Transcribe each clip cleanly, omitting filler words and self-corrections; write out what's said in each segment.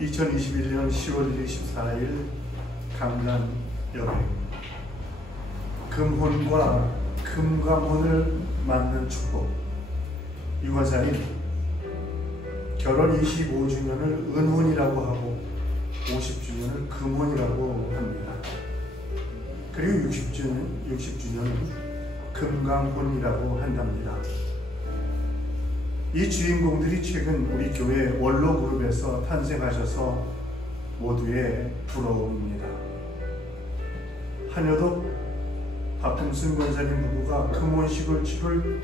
2021년 10월 24일 강단 여백, 금혼과 금강혼을 맞는 축복. 유관사님, 결혼 25주년을 은혼이라고 하고 50주년을 금혼이라고 합니다. 그리고 60주년은 금강혼이라고 한답니다. 이 주인공들이 최근 우리 교회 원로 그룹에서 탄생하셔서 모두의 부러움입니다. 한여독 박금순 권사님 부부가 금혼식을 치를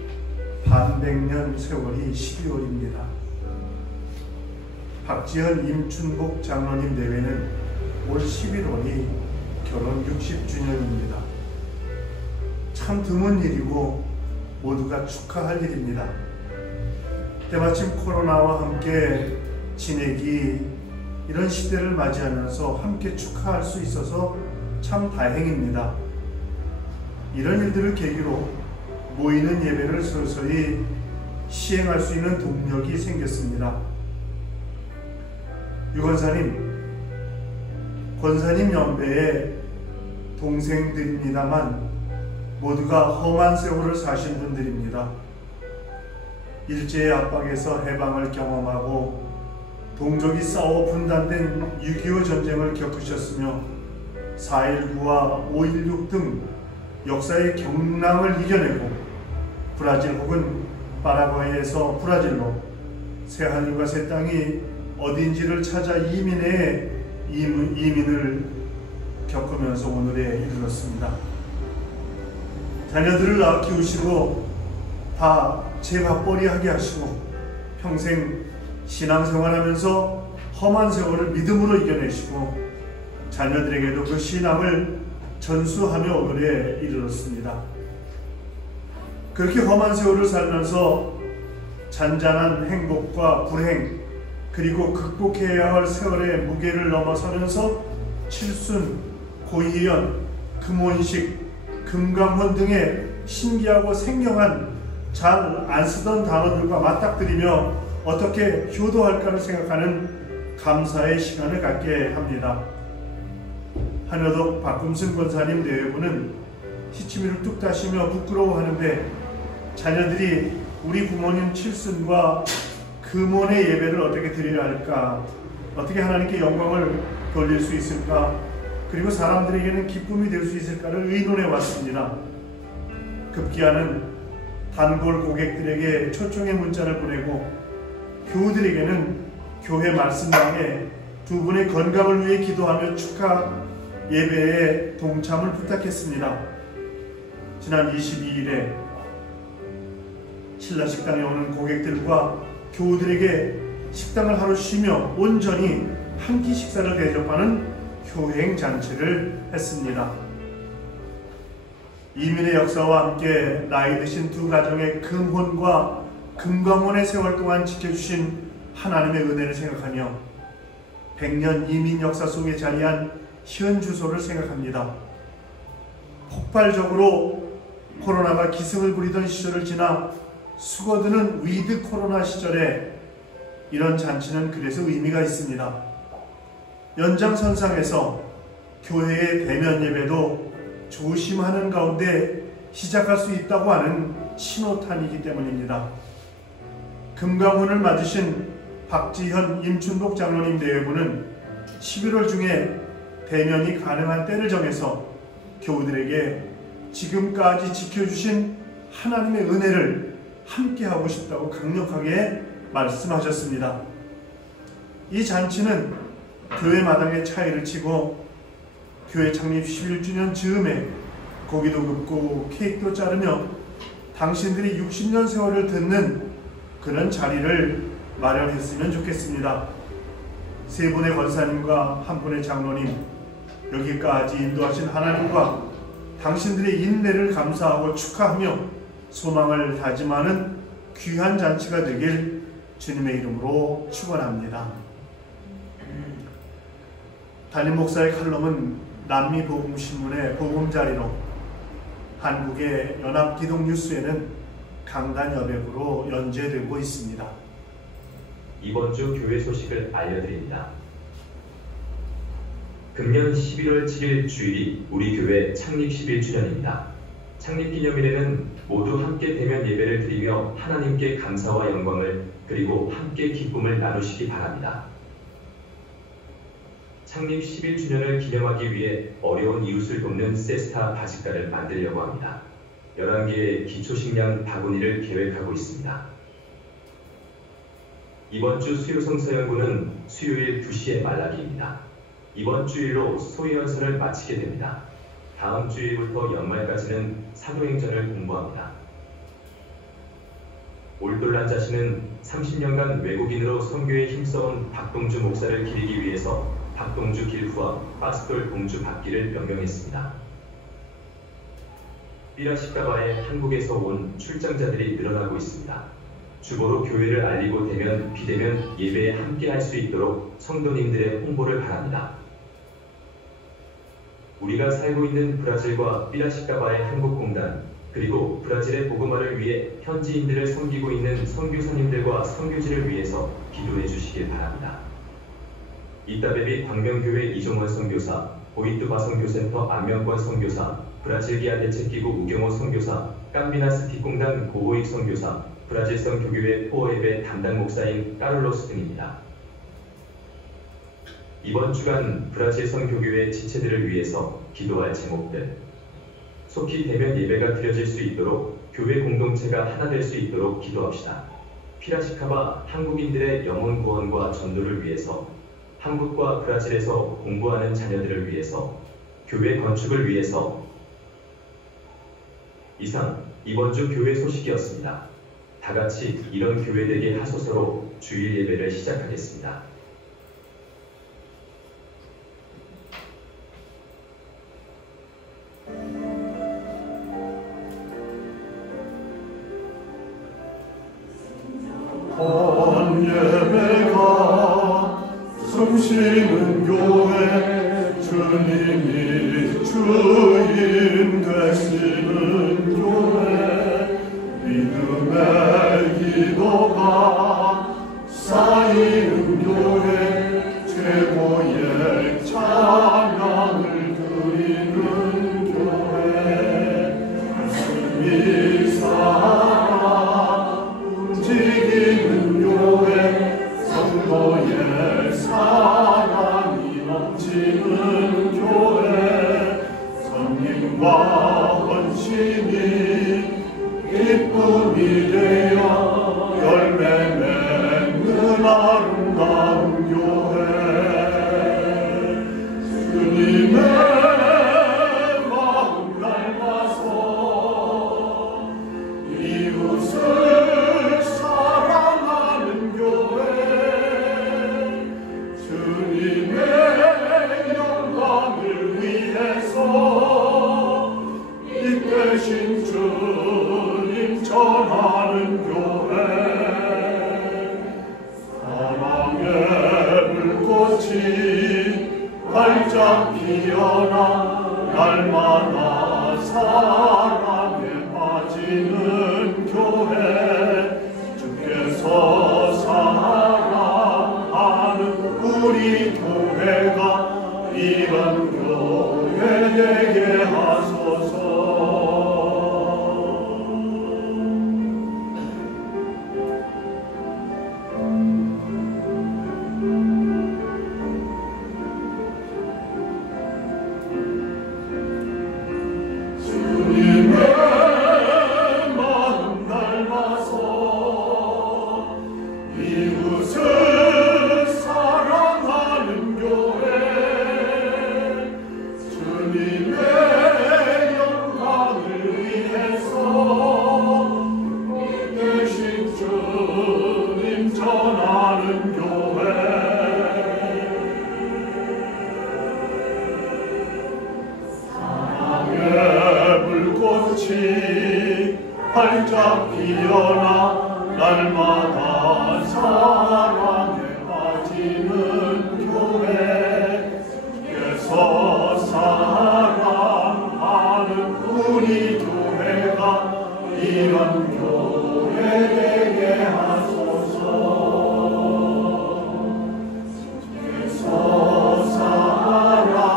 반백년 세월이 12월입니다. 박지현 임춘복 장로님 대회는 올 11월이 결혼 60주년입니다. 참 드문 일이고 모두가 축하할 일입니다. 때마침 코로나와 함께 지내기, 이런 시대를 맞이하면서 함께 축하할 수 있어서 참 다행입니다. 이런 일들을 계기로 모이는 예배를 서서히 시행할 수 있는 동력이 생겼습니다. 유권사님, 권사님 연배의 동생들입니다만 모두가 험한 세월을 사신 분들입니다. 일제의 압박에서 해방을 경험하고 동족이 싸워 분단된 6.25 전쟁을 겪으셨으며 4.19와 5.16 등 역사의 경랑을 이겨내고 브라질 혹은 파라과이에서 브라질로, 새하늘과 새 땅이 어딘지를 찾아 이민을 겪으면서 오늘에 이르렀습니다. 자녀들을 낳아 키우시고 다 제밥벌이 하게 하시고 평생 신앙생활하면서 험한 세월을 믿음으로 이겨내시고 자녀들에게도 그 신앙을 전수하며 오늘에 이르렀습니다. 그렇게 험한 세월을 살면서 잔잔한 행복과 불행, 그리고 극복해야 할 세월의 무게를 넘어서면서 칠순, 고이연, 금혼식, 금강혼 등의 신기하고 생경한 잘 안 쓰던 단어들과 맞닥뜨리며 어떻게 효도할까를 생각하는 감사의 시간을 갖게 합니다. 한여독 박금순 권사님 내외부는 시치미를 뚝 따시며 부끄러워하는데, 자녀들이 우리 부모님 칠순과 금혼의 예배를 어떻게 드려야 할까, 어떻게 하나님께 영광을 돌릴 수 있을까, 그리고 사람들에게는 기쁨이 될 수 있을까를 의논해 왔습니다. 급기야는 단골 고객들에게 초청의 문자를 보내고 교우들에게는 교회 말씀방에 두 분의 건강을 위해 기도하며 축하 예배에 동참을 부탁했습니다. 지난 22일에 신라식당에 오는 고객들과 교우들에게 식당을 하루 쉬며 온전히 한 끼 식사를 대접하는 효행 잔치를 했습니다. 이민의 역사와 함께 나이 드신 두 가정의 금혼과 금강혼의 세월 동안 지켜주신 하나님의 은혜를 생각하며 100년 이민 역사 속에 자리한 현 주소를 생각합니다. 폭발적으로 코로나가 기승을 부리던 시절을 지나 수거드는 위드 코로나 시절에 이런 잔치는 그래서 의미가 있습니다. 연장선상에서 교회의 대면 예배도 조심하는 가운데 시작할 수 있다고 하는 신호탄이기 때문입니다. 금강혼을 맞으신 박지현 임춘복 장로님 내외부는 11월 중에 대면이 가능한 때를 정해서 교우들에게 지금까지 지켜주신 하나님의 은혜를 함께하고 싶다고 강력하게 말씀하셨습니다. 이 잔치는 교회 마당에 차이를 치고 교회 창립 11주년 즈음에 고기도 굽고 케이크도 자르며 당신들이 60년 세월을 듣는 그런 자리를 마련했으면 좋겠습니다. 세 분의 권사님과 한 분의 장로님, 여기까지 인도하신 하나님과 당신들의 인내를 감사하고 축하하며 소망을 다짐하는 귀한 잔치가 되길 주님의 이름으로 축원합니다. 담임 목사의 칼럼은 남미복음신문의 보금자리로, 한국의 연합기독뉴스에는 강단 여백으로 연재되고 있습니다. 이번 주 교회 소식을 알려드립니다. 금년 11월 7일 주일이 우리 교회 창립 11주년입니다. 창립기념일에는 모두 함께 대면 예배를 드리며 하나님께 감사와 영광을 그리고 함께 기쁨을 나누시기 바랍니다. 창립 11주년을 기념하기 위해 어려운 이웃을 돕는 세스타 바짓가를 만들려고 합니다. 11개의 기초식량 바구니를 계획하고 있습니다. 이번 주 수요성서연구는 수요일 2시에 말라기입니다. 이번 주일로 소위연설을 마치게 됩니다. 다음 주일부터 연말까지는 사도행전을 공부합니다. 올돌란 자신은 30년간 외국인으로 선교에 힘써온 박동주 목사를 기리기 위해서 박동주 길후와 파스톨 동주 받기를 명명했습니다. 삐라시카바에 한국에서 온 출장자들이 늘어나고 있습니다. 주보로 교회를 알리고 대면, 비대면 예배에 함께할 수 있도록 성도님들의 홍보를 바랍니다. 우리가 살고 있는 브라질과 삐라시카바의 한국공단, 그리고 브라질의 복음화를 위해 현지인들을 섬기고 있는 선교사님들과 선교지를 위해서 기도해 주시길 바랍니다. 이따베비 광명교회 이종원 선교사, 보이뚜바 선교센터 안명권 선교사, 브라질기아 대책기구 우경호 선교사, 깜비나스 뒷공단 고호익 선교사, 브라질성 교교회 포어예배 담당 목사인 까를로스 등입니다. 이번 주간 브라질성 교교회 지체들을 위해서 기도할 제목들, 속히 대면 예배가 드려질 수 있도록 교회 공동체가 하나 될 수 있도록 기도합시다. 피라시카바 한국인들의 영혼 구원과 전도를 위해서, 한국과 브라질에서 공부하는 자녀들을 위해서, 교회 건축을 위해서. 이상 이번 주 교회 소식이었습니다. 다 같이 이런 교회 되게 하소서로 주일 예배를 시작하겠습니다. 예배가 숨쉬는 교회, 주님이 주인 되시는 교회, 믿음의 기도가 쌓이는 교회, 최고의 찬양을 드리는 교회, 말씀이 살아 움직이는 교회, 성도의 사랑이 넘치는 교회, 성님과 헌신이 기쁨이 되어 열매 맺는 아름다운 교회, 주님의 마음 닮아서 이웃을 사랑하는 교회, 주님의 영광을 위해서 이 대신 주님 전하는 교회, 사랑의 불꽃이 활짝 피어나 날마다 사랑에 빠지는 교회, 주께서 사랑하는 우리 교회가 이런 교회 되게 하소서. 활짝 피어나 날마다 사랑에 빠지는 교회, 주께서 사랑하는 우리 교회가 이런 교회 되게 하소서. 주께서 사랑하는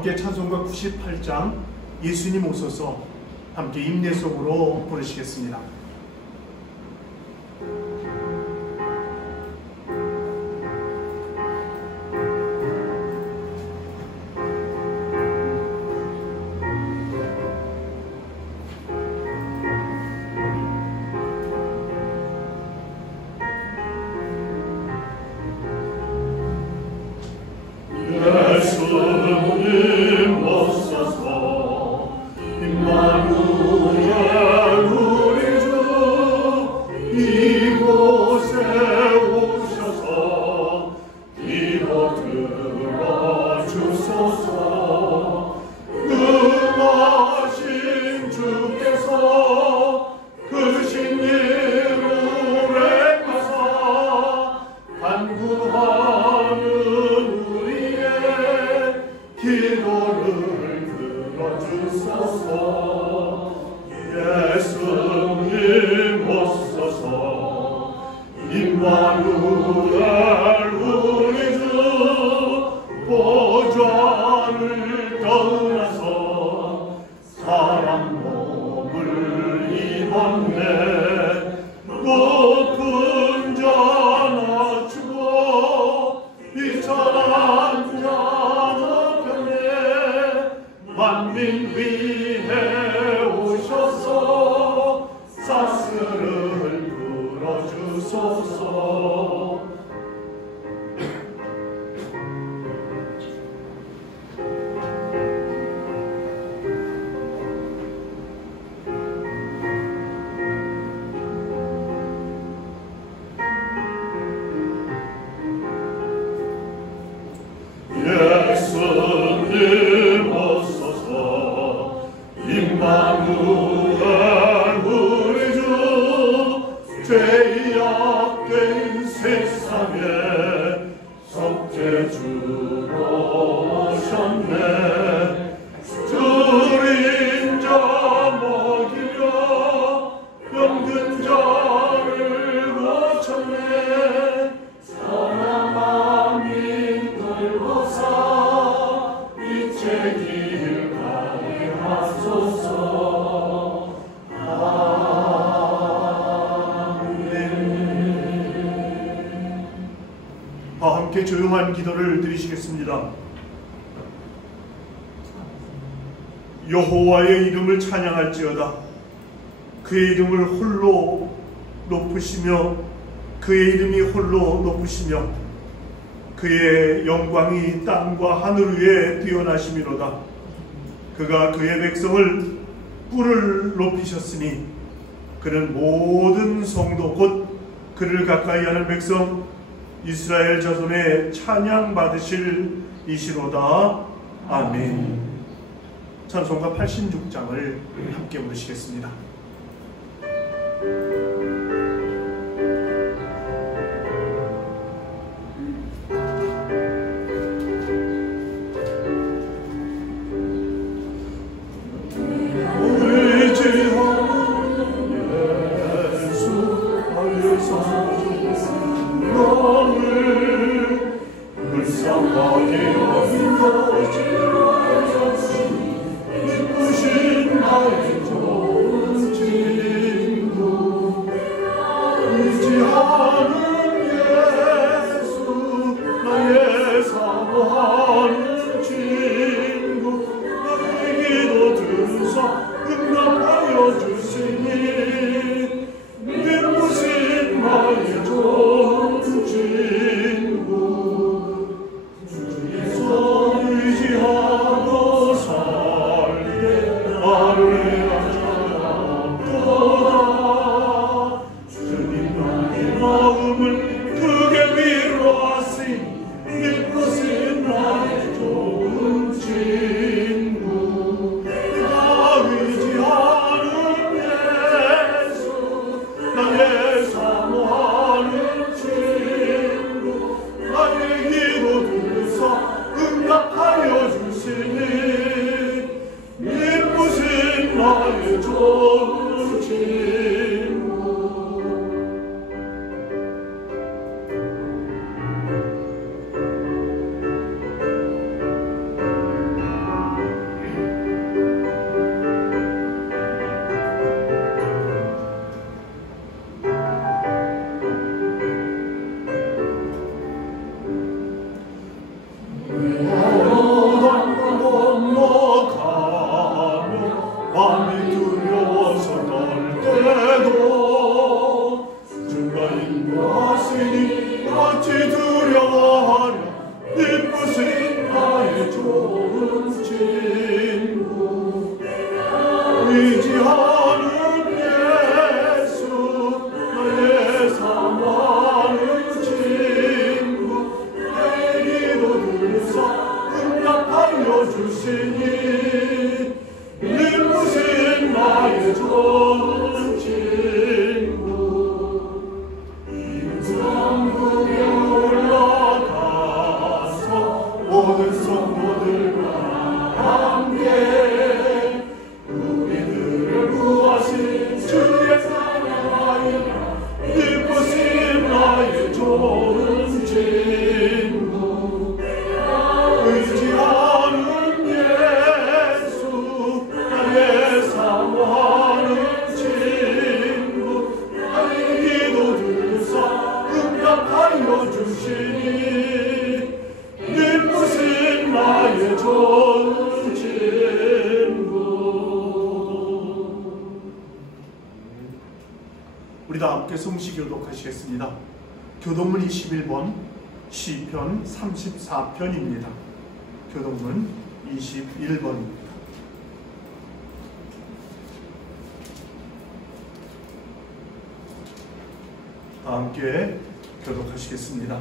함께 찬송가 98장 예수님 오소서 함께 임내송으로 부르시겠습니다. 예수님 오소서 임마누엘 우리 주 이곳에 오셔서 기도 들어주소서. 능하신 주께서 그 신님을 행하사 간구하는 우리의 기도를 들어주소서. 예수님 오소서 임마누엘 우리 주 보좌를 떠나서 사람 몸을 입었네. 높은 자 낮추고 비천한 자 높였네. 만민 위해 오셔서 사슬을 풀어주소서. 예수님 오소서 임마누엘 우리 주 죄악된 세상에 속죄주로 오셨네. 줄인 자 먹이려 병든 자를 고쳤네. 사랑함이 돌보사 빛의 길 가게 하소서. 아멘. 함께 조용한 기도를 드리시겠습니다. 여호와의 이름을 찬양할지어다. 그의 이름을 홀로 높으시며 그의 이름이 홀로 높으시며 그의 영광이 땅과 하늘 위에 뛰어나심이로다. 그가 그의 백성을 뿔을 높이셨으니 그는 모든 성도 곧 그를 가까이 하는 백성 이스라엘 자손의 찬양 받으실 이시로다. 아멘. 찬송가 86장을 함께 부르시겠습니다. 다 함께 성시 교독하시겠습니다. 교독문 21번, 시편 34편입니다. 교독문 21번입니다. 다 함께 교독하시겠습니다.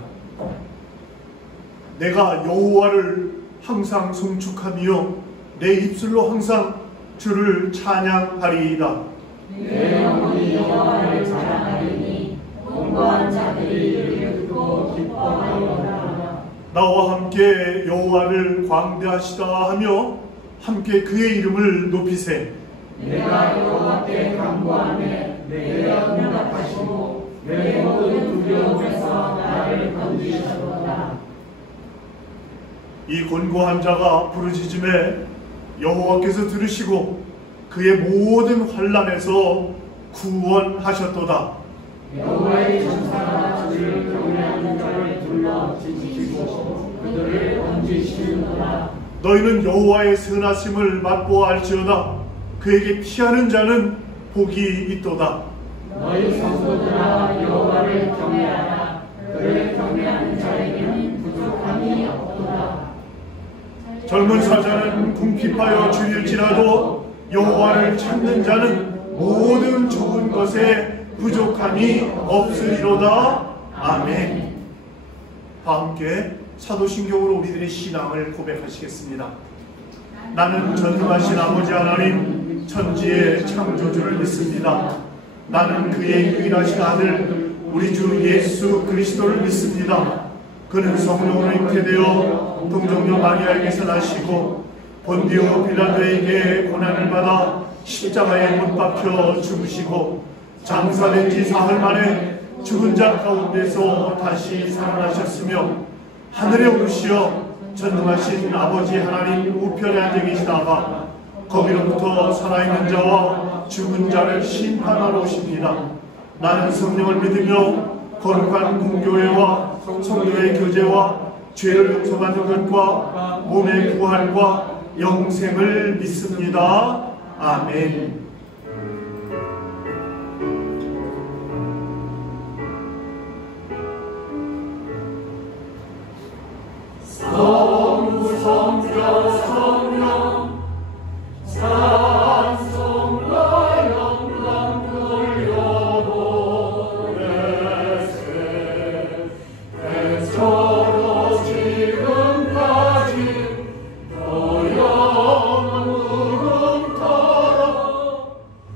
내가 여호와를 항상 송축하며 내 입술로 항상 주를 찬양하리이다. 내 영혼이 여호와를 자랑하리니 공고한 자들이 이를 듣고 기뻐하리로다. 나와 함께 여호와를 광대하시다 하며 함께 그의 이름을 높이세. 내가 여호와께 간구하매 내게 응답하시고 내 모든 두려움에서 나를 건지시도다. 이 곤고한 자가 부르짖음에 여호와께서 들으시고 그의 모든 환난에서 구원하셨도다. 여호와의 천사가 주를 경외하는 자를 둘러 지키시고 그들을 건지시는도다. 너희는 여호와의 선하심을 맛보아 알지어다. 그에게 피하는 자는 복이 있도다. 너희 성도들아 여호와를 경외하라. 그를 경외하는 자에게는 부족함이 없도다. 젊은 사자는 궁핍하여 줄일지라도 여호와를 찾는 자는 모든 좋은 것에 부족함이 없으리로다. 아멘. 다 함께 사도신경으로 우리들의 신앙을 고백하시겠습니다. 나는 전능하신 아버지 하나님 천지의 창조주를 믿습니다. 나는 그의 유일하신 아들 우리 주 예수 그리스도를 믿습니다. 그는 성령으로 잉태되어 동정녀 마리아에게서 나시고 본디오 빌라도에게 고난을 받아 십자가에 못 박혀 죽으시고 장사된 지 사흘 만에 죽은 자 가운데서 다시 살아나셨으며 하늘에 오르시어 전능하신 아버지 하나님 우편에 앉아 계시다가 거기로부터 살아있는 자와 죽은 자를 심판하러 오십니다. 나는 성령을 믿으며 거룩한 공교회와 성도의 교제와 죄를 용서받는 것과 몸의 부활과 영생을 믿습니다. 아멘. 성부 성자 성령 찬송과 영광 돌려보내세. 대처로 지금까지 또 영원토록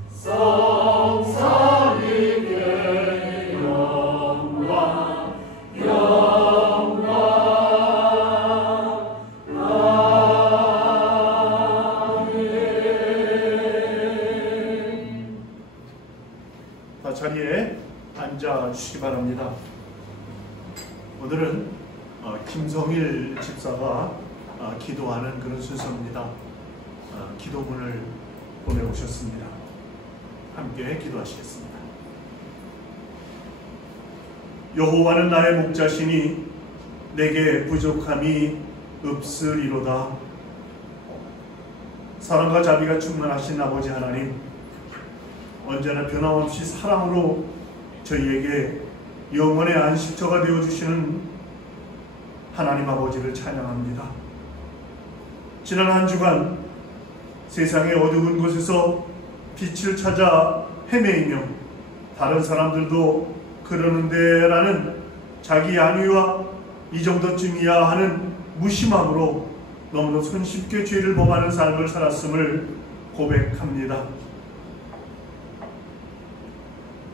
성삼위께 영광 자리에 앉아 주시기 바랍니다. 오늘은 김성일 집사가 기도하는 그런 순서입니다. 기도문을 보내오셨습니다. 함께 기도하시겠습니다. 여호와는 나의 목자시니 내게 부족함이 없으리로다. 사랑과 자비가 충만하신 아버지 하나님, 언제나 변함없이 사랑으로 저희에게 영원의 안식처가 되어주시는 하나님 아버지를 찬양합니다. 지난 한 주간 세상의 어두운 곳에서 빛을 찾아 헤매이며 다른 사람들도 그러는데 라는 자기 안위와 이 정도쯤이야 하는 무심함으로 너무도 손쉽게 죄를 범하는 삶을 살았음을 고백합니다.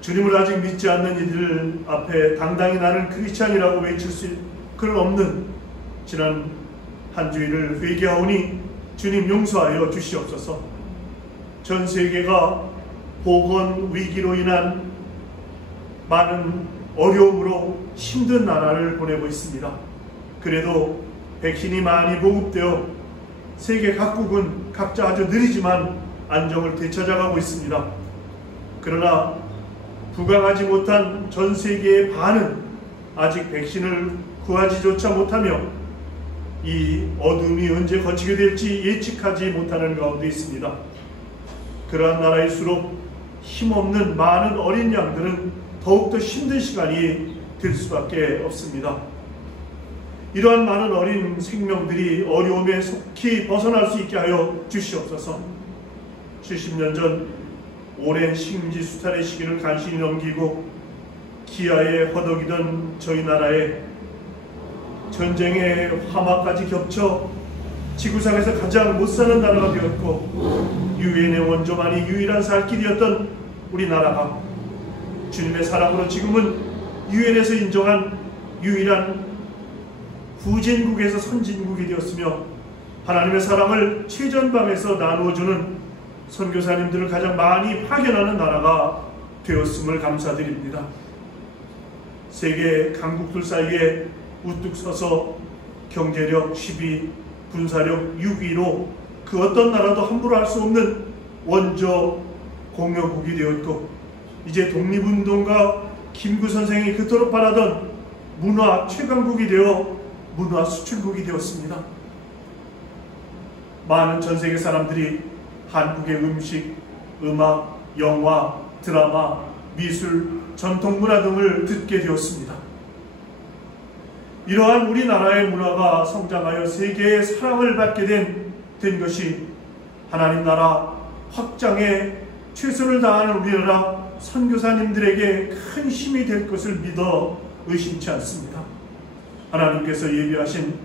주님을 아직 믿지 않는 이들 앞에 당당히 나는 크리스찬이라고 외칠 수 그럴 없는 지난 한 주일을 회개하오니 주님 용서하여 주시옵소서. 전 세계가 보건 위기로 인한 많은 어려움으로 힘든 나라를 보내고 있습니다. 그래도 백신이 많이 보급되어 세계 각국은 각자 아주 느리지만 안정을 되찾아가고 있습니다. 그러나 부강하지 못한 전 세계의 반은 아직 백신을 구하지조차 못하며 이 어둠이 언제 거치게 될지 예측하지 못하는 가운데 있습니다. 그러한 나라일수록 힘없는 많은 어린 양들은 더욱더 힘든 시간이 될 수밖에 없습니다. 이러한 많은 어린 생명들이 어려움에 속히 벗어날 수 있게 하여 주시옵소서. 70년 전 오랜 식민지 수탈의 시기를 간신히 넘기고 기아에 허덕이던 저희 나라에 전쟁의 화마까지 겹쳐 지구상에서 가장 못사는 나라가 되었고 유엔의 원조만이 유일한 살 길이었던 우리나라가 주님의 사랑으로 지금은 유엔에서 인정한 유일한 후진국에서 선진국이 되었으며 하나님의 사랑을 최전방에서 나누어주는 선교사님들을 가장 많이 파견하는 나라가 되었음을 감사드립니다. 세계 강국들 사이에 우뚝 서서 경제력 10위, 군사력 6위로 그 어떤 나라도 함부로 할 수 없는 원조 공여국이 되었고 이제 독립운동가 김구 선생이 그토록 바라던 문화 최강국이 되어 문화 수출국이 되었습니다. 많은 전 세계 사람들이 한국의 음식, 음악, 영화, 드라마, 미술, 전통문화 등을 듣게 되었습니다. 이러한 우리나라의 문화가 성장하여 세계의 사랑을 받게 된 것이 하나님 나라 확장에 최선을 다하는 우리나라 선교사님들에게 큰 힘이 될 것을 믿어 의심치 않습니다. 하나님께서 예비하신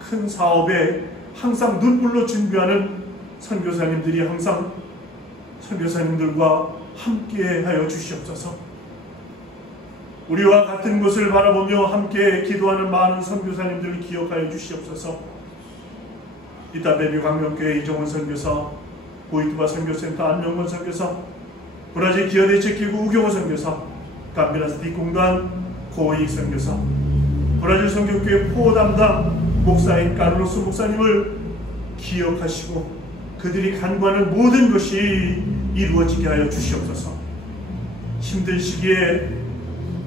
큰 사업에 항상 눈물로 준비하는 선교사님들이 항상 선교사님들과 함께 하여 주시옵소서. 우리와 같은 곳을 바라보며 함께 기도하는 많은 선교사님들을 기억하여 주시옵소서. 이따베비 광명교회 이정원 선교사, 보이투바 선교센터 안명건 선교사, 브라질 기어대체기구 우경호 선교사, 감비라스 뒷공단 고이 선교사, 브라질 선교교회 포 담당 목사인 카를로스 목사님을 기억하시고 그들이 간구하는 모든 것이 이루어지게 하여 주시옵소서. 힘든 시기에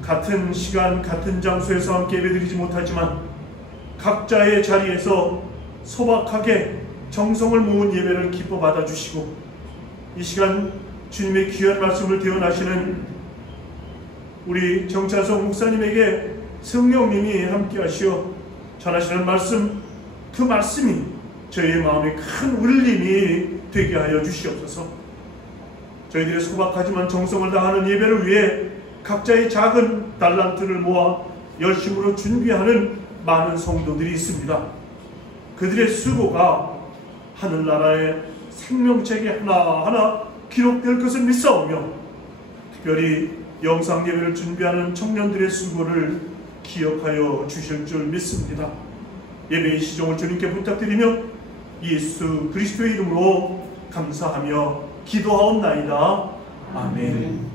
같은 시간 같은 장소에서 함께 예배드리지 못하지만 각자의 자리에서 소박하게 정성을 모은 예배를 기뻐 받아주시고 이 시간 주님의 귀한 말씀을 대언하시는 우리 정찬성 목사님에게 성령님이 함께 하시어 전하시는 말씀, 그 말씀이 저희의 마음에 큰 울림이 되게 하여 주시옵소서. 저희들의 소박하지만 정성을 다하는 예배를 위해 각자의 작은 달란트를 모아 열심으로 준비하는 많은 성도들이 있습니다. 그들의 수고가 하늘나라의 생명책에 하나하나 기록될 것을 믿사오며 특별히 영상 예배를 준비하는 청년들의 수고를 기억하여 주실 줄 믿습니다. 예배의 시종을 주님께 부탁드리며 예수 그리스도의 이름으로 감사하며 기도하옵나이다. 아멘.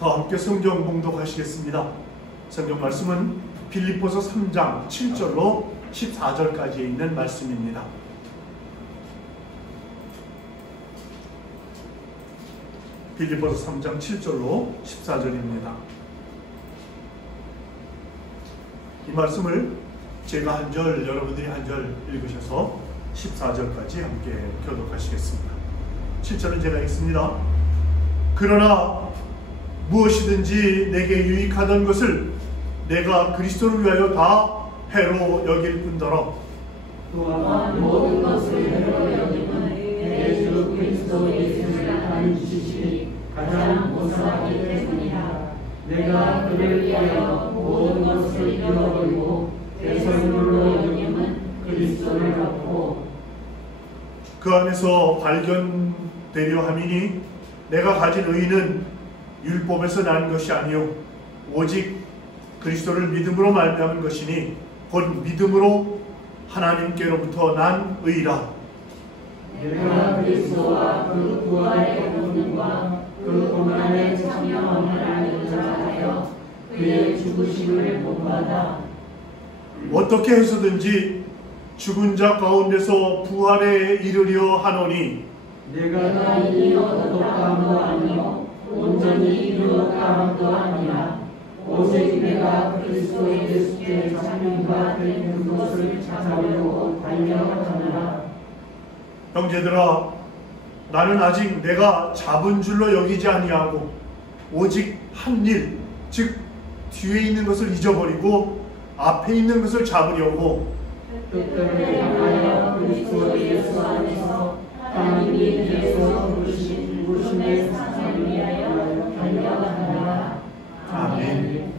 더 함께 성경 봉독하시겠습니다. 성경 말씀은 빌립보서 3장 7절로 14절까지에 있는 말씀입니다. 빌립보서 3장 7절로 14절입니다. 이 말씀을 제가 한 절, 여러분들이 한 절 읽으셔서 14절까지 함께 교독하시겠습니다. 7절은 제가 읽습니다. 그러나 무엇이든지 내게 유익하던 것을 내가 그리스도를 위하여 다 해로 여길 뿐더러 또한 모든 것을 해로 여김은 내 주 그리스도 예수를 아는 지식이 가장 고상하기 때문이라. 내가 그를 위하여 모든 것을 잃어버리고 대선물로 여김은 그리스도를 갖고 그 안에서 발견되려 함이니 내가 가진 의는 율법에서 난 것이 아니요 오직 그리스도를 믿음으로 말미암은 것이니 곧 믿음으로 하나님께로부터 난 의라. 내가 그리스도와 그 부활의 권능과 그 고난의 참여함을 알고자 하여 그의 죽으심을 본받아 어떻게 해서든지 죽은 자 가운데서 부활에 이르려 하노니 내가 이미 얻었다 함도 아니요 온전히 이루었다 함도 아니라 오직 내가 그리스도 예수께 장면과 된 그것을 찾아오려고 달려가느라. 형제들아, 나는 아직 내가 잡은 줄로 여기지 아니하고 오직 한 일, 즉 뒤에 있는 것을 잊어버리고 앞에 있는 것을 잡으려고 뜻대로 향하여 그리스도 예수 안에서 하나님이 예수 부르심의 상을 위하여 달려가느라. 아멘.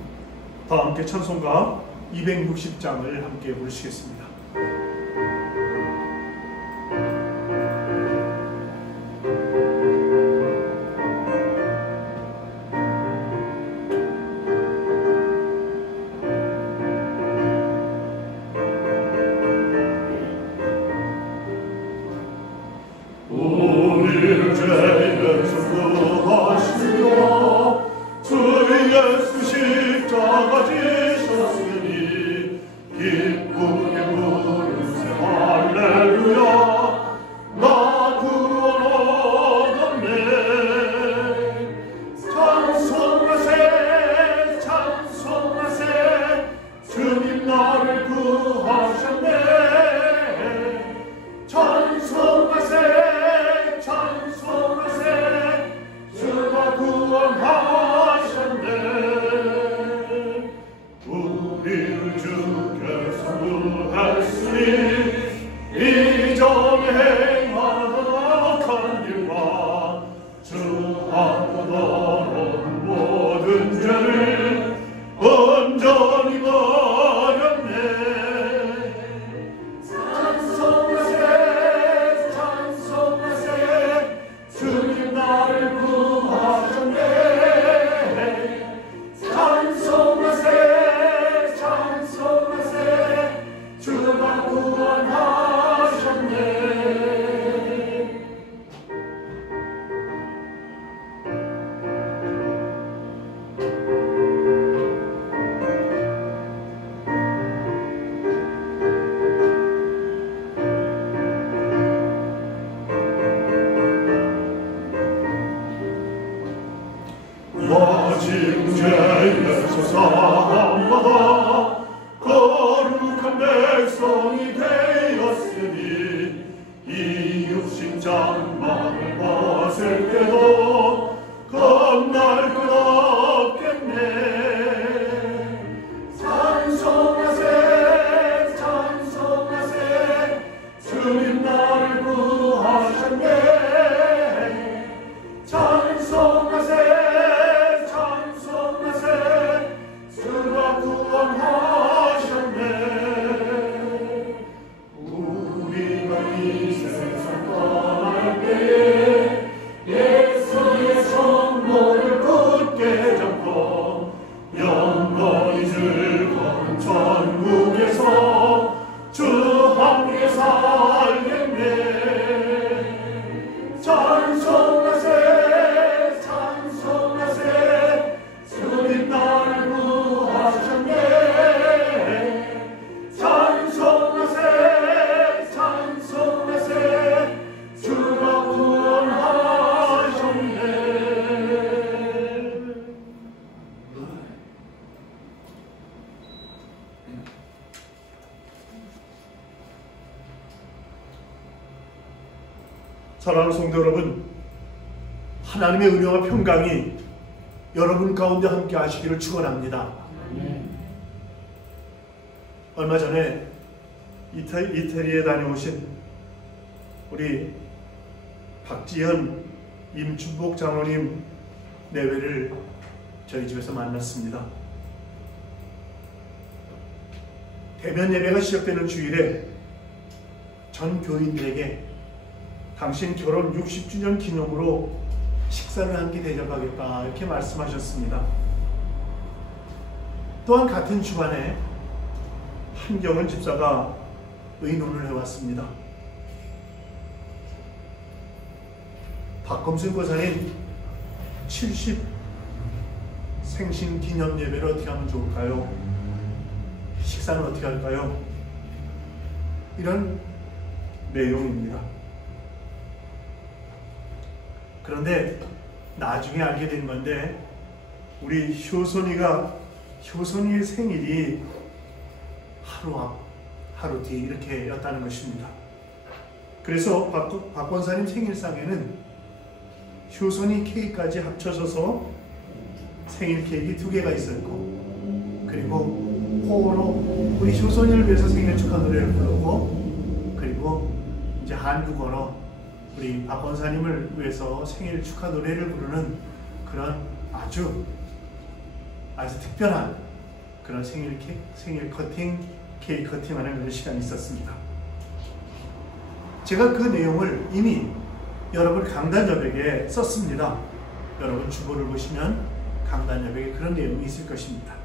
다 함께 찬송가 260장을 함께 부르시겠습니다. 우리를 죄에서 구하시며 주 예수 십자가 지셨으니 기쁘게 부르세 할렐루야 나 구원 얻었네. 찬송하세 찬송하세 주님 나를 구하셨네. 찬송하세 찬송하세 주가 구원하셨네. 우리를 주께서 구했으니 이전에 행하던 악한 일과 주 앞으로 온 모든 죄를 온전히 버렸네. 찬송하세 찬송하세 주님 나를 구하셨네. 찬송하세 찬송하세 주가 구원하셨네. 오직 죄에서 사함받아 거룩한 백성이 되었으니 이 육신 장막을 벗을 때도 겁날 것 없겠네. 찬송하세 찬송하세 주님 나를 구하셨네. 찬송하세 찬송하세 주가 구원하셨네. 우리가 이 세상 떠날 때에 예수의 성모를 굳게 잡고 영원히 즐거운 천국에서 주 함께 살겠네. 찬송하세 찬송하세 사랑하는 성도 여러분, 하나님의 은혜와 평강이 여러분 가운데 함께 하시기를 축원합니다. 얼마 전에 이태리에 다녀오신 우리 박지현, 임춘복 장로님 내외를 저희 집에서 만났습니다. 대면 예배가 시작되는 주일에 전 교인들에게 당신 결혼 60주년 기념으로 식사를 함께 대접하겠다 이렇게 말씀하셨습니다. 또한 같은 주간에 한경은 집사가 의논을 해왔습니다. 박검순 권사님 70 생신 기념 예배를 어떻게 하면 좋을까요? 식사는 어떻게 할까요? 이런 내용입니다. 그런데 나중에 알게 된 건데 우리 효선이의 생일이 하루 앞, 하루 뒤 이렇게 였다는 것입니다. 그래서 박 권사님 생일상에는 효선이 케이크까지 합쳐져서 생일 케이크 2개가 있었고, 그리고 호로 우리 효선이를 위해서 생일 축하 노래를 부르고, 그리고 이제 한국어로 우리 박 권사님을 위해서 생일 축하 노래를 부르는 그런 아주 특별한 그런 생일 커팅, 케이크 커팅하는 그런 시간이 있었습니다. 제가 그 내용을 이미 여러분 강단 여백에 썼습니다. 여러분 주보를 보시면 강단 여백에 그런 내용이 있을 것입니다.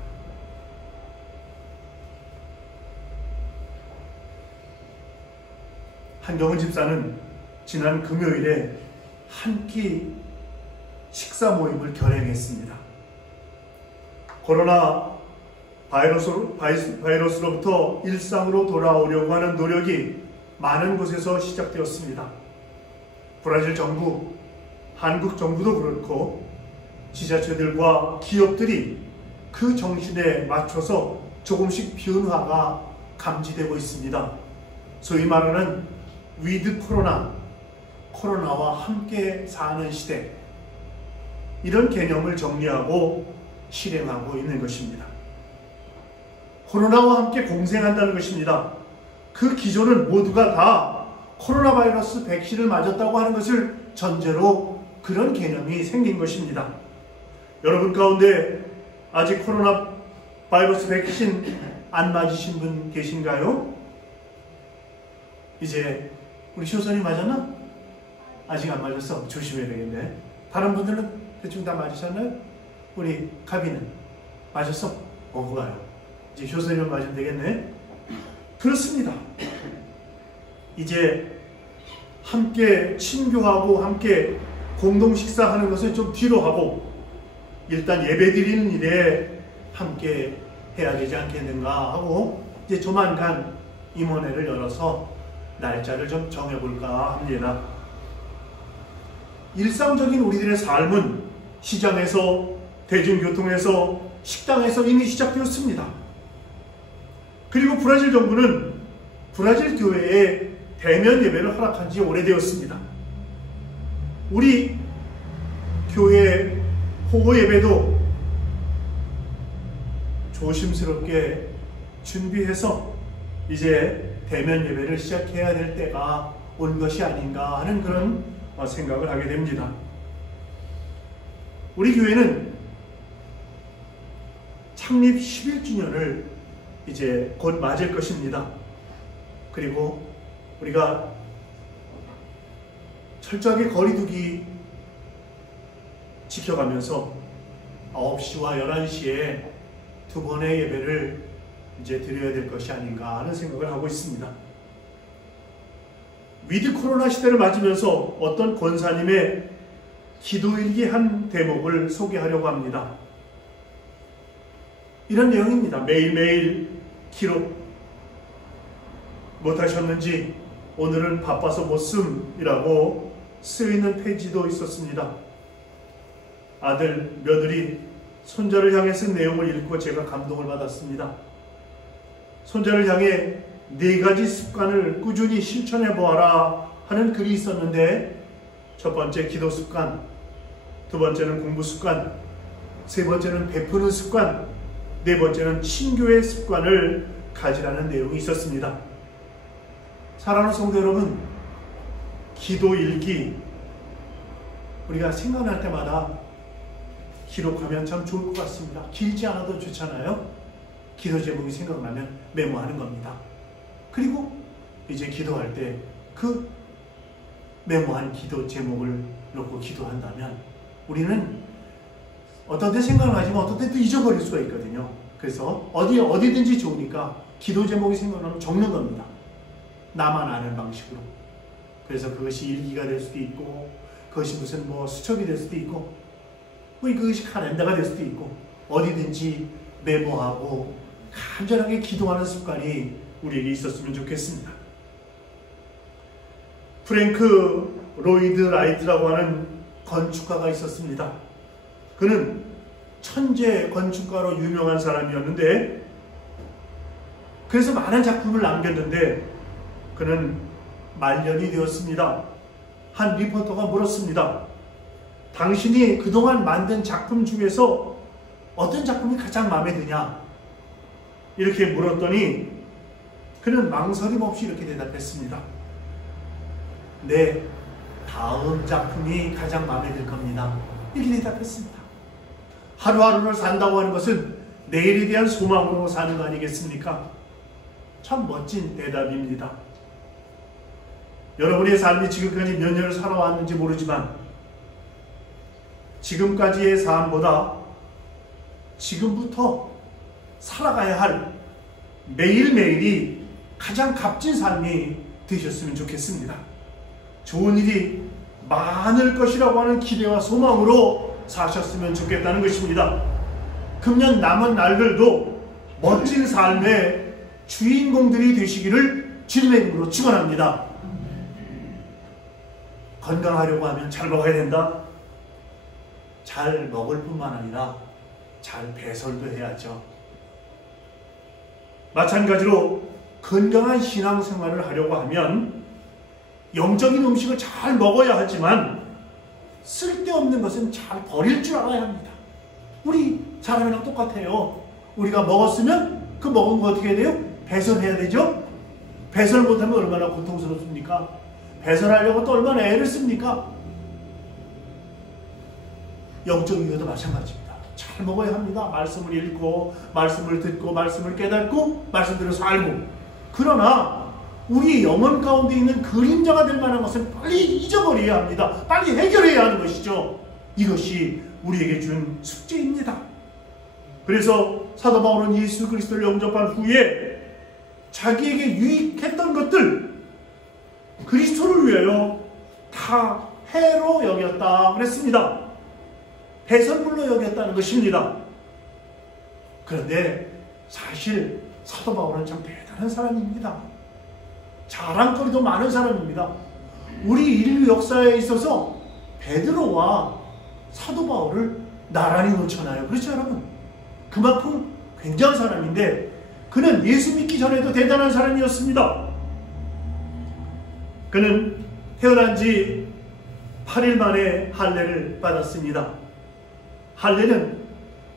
한경은 집사는 지난 금요일에 한 끼 식사 모임을 결행했습니다. 코로나 바이러스로부터 일상으로 돌아오려고 하는 노력이 많은 곳에서 시작되었습니다. 브라질 정부, 한국 정부도 그렇고 지자체들과 기업들이 그 정신에 맞춰서 조금씩 변화가 감지되고 있습니다. 소위 말하는 위드 코로나와 함께 사는 시대, 이런 개념을 정리하고 실행하고 있는 것입니다. 코로나와 함께 공생한다는 것입니다. 그 기존은 모두가 다 코로나 바이러스 백신을 맞았다고 하는 것을 전제로 그런 개념이 생긴 것입니다. 여러분 가운데 아직 코로나 바이러스 백신 안 맞으신 분 계신가요? 이제 우리 효선이 맞았나? 아직 안 맞았어. 조심해야 되겠네. 다른 분들은 대충 다 맞으셨나요? 우리 가비는 맞았어? 좋아요. 이제 효선이만 맞으면 되겠네. 그렇습니다. 이제 함께 친교하고 함께 공동 식사하는 것을 좀 뒤로 하고 일단 예배 드리는 일에 함께 해야 되지 않겠는가 하고 이제 조만간 임원회를 열어서 날짜를 좀 정해볼까 합니다. 일상적인 우리들의 삶은 시장에서, 대중교통에서, 식당에서 이미 시작되었습니다. 그리고 브라질 정부는 브라질 교회에 대면 예배를 허락한 지 오래되었습니다. 우리 교회 호거 예배도 조심스럽게 준비해서 이제 대면 예배를 시작해야 될 때가 온 것이 아닌가 하는 그런 생각을 하게 됩니다. 우리 교회는 창립 11주년을 이제 곧 맞을 것입니다. 그리고 우리가 철저하게 거리두기 지켜가면서 9시와 11시에 2번의 예배를 이제 드려야 될 것이 아닌가 하는 생각을 하고 있습니다. 위드 코로나 시대를 맞으면서 어떤 권사님의 기도일기 한 대목을 소개하려고 합니다. 이런 내용입니다. 매일매일 기록 못하셨는지 오늘은 바빠서 못씀이라고 쓰여있는 페이지도 있었습니다. 아들, 며느리, 손자를 향해 쓴 내용을 읽고 제가 감동을 받았습니다. 손자를 향해 4가지 습관을 꾸준히 실천해 보아라 하는 글이 있었는데 첫 번째 기도 습관, 두 번째는 공부 습관, 세 번째는 베푸는 습관, 네 번째는 친교의 습관을 가지라는 내용이 있었습니다. 사랑하는 성도 여러분, 기도 일기 우리가 생각날 때마다 기록하면 참 좋을 것 같습니다. 길지 않아도 좋잖아요. 기도 제목이 생각나면 메모하는 겁니다. 그리고 이제 기도할 때 그 메모한 기도 제목을 놓고 기도한다면 우리는 어떤 때 생각나지만 어떤 때 또 잊어버릴 수가 있거든요. 그래서 어디든지 좋으니까 기도 제목이 생각나면 적는 겁니다. 나만 아는 방식으로. 그래서 그것이 일기가 될 수도 있고, 그것이 무슨 수첩이 될 수도 있고, 그것이 카렌더가 될 수도 있고, 어디든지 메모하고 간절하게 기도하는 습관이 우리에게 있었으면 좋겠습니다. 프랭크 로이드 라이트라고 하는 건축가가 있었습니다. 그는 천재 건축가로 유명한 사람이었는데, 그래서 많은 작품을 남겼는데 그는 말년이 되었습니다. 한 리포터가 물었습니다. 당신이 그동안 만든 작품 중에서 어떤 작품이 가장 마음에 드냐? 이렇게 물었더니 그는 망설임 없이 이렇게 대답했습니다. 네, 다음 작품이 가장 마음에 들 겁니다. 이렇게 대답했습니다. 하루하루를 산다고 하는 것은 내일에 대한 소망으로 사는 거 아니겠습니까? 참 멋진 대답입니다. 여러분의 삶이 지금까지 몇 년을 살아왔는지 모르지만 지금까지의 삶보다 지금부터 살아가야 할 매일매일이 가장 값진 삶이 되셨으면 좋겠습니다. 좋은 일이 많을 것이라고 하는 기대와 소망으로 사셨으면 좋겠다는 것입니다. 금년 남은 날들도 멋진 삶의 주인공들이 되시기를 주님의 이름으로 축원합니다. 건강하려고 하면 잘 먹어야 된다. 잘 먹을 뿐만 아니라 잘 배설도 해야죠. 마찬가지로 건강한 신앙생활을 하려고 하면 영적인 음식을 잘 먹어야 하지만 쓸데없는 것은 잘 버릴 줄 알아야 합니다. 우리 사람이랑 똑같아요. 우리가 먹었으면 그 먹은 거 어떻게 해야 돼요? 배설해야 되죠? 배설 못하면 얼마나 고통스럽습니까? 배설하려고 또 얼마나 애를 씁니까? 영적인 것도 마찬가지입니다. 잘 먹어야 합니다. 말씀을 읽고 말씀을 듣고 말씀을 깨닫고 말씀대로 살고. 그러나 우리 영혼 가운데 있는 그림자가 될 만한 것은 빨리 잊어버려야 합니다. 빨리 해결해야 하는 것이죠. 이것이 우리에게 준 숙제입니다. 그래서 사도 바울은 예수 그리스도를 영접한 후에 자기에게 유익했던 것들 그리스도를 위하여 다 해로 여겼다 그랬습니다. 배설물로 여겼다는 것입니다. 그런데 사실 사도 바울은 참 대단한 사람입니다. 자랑거리도 많은 사람입니다. 우리 인류 역사에 있어서 베드로와 사도 바울을 나란히 놓잖아요. 그렇죠 여러분? 그만큼 굉장한 사람인데 그는 예수 믿기 전에도 대단한 사람이었습니다. 그는 태어난 지 8일 만에 할례를 받았습니다. 할례는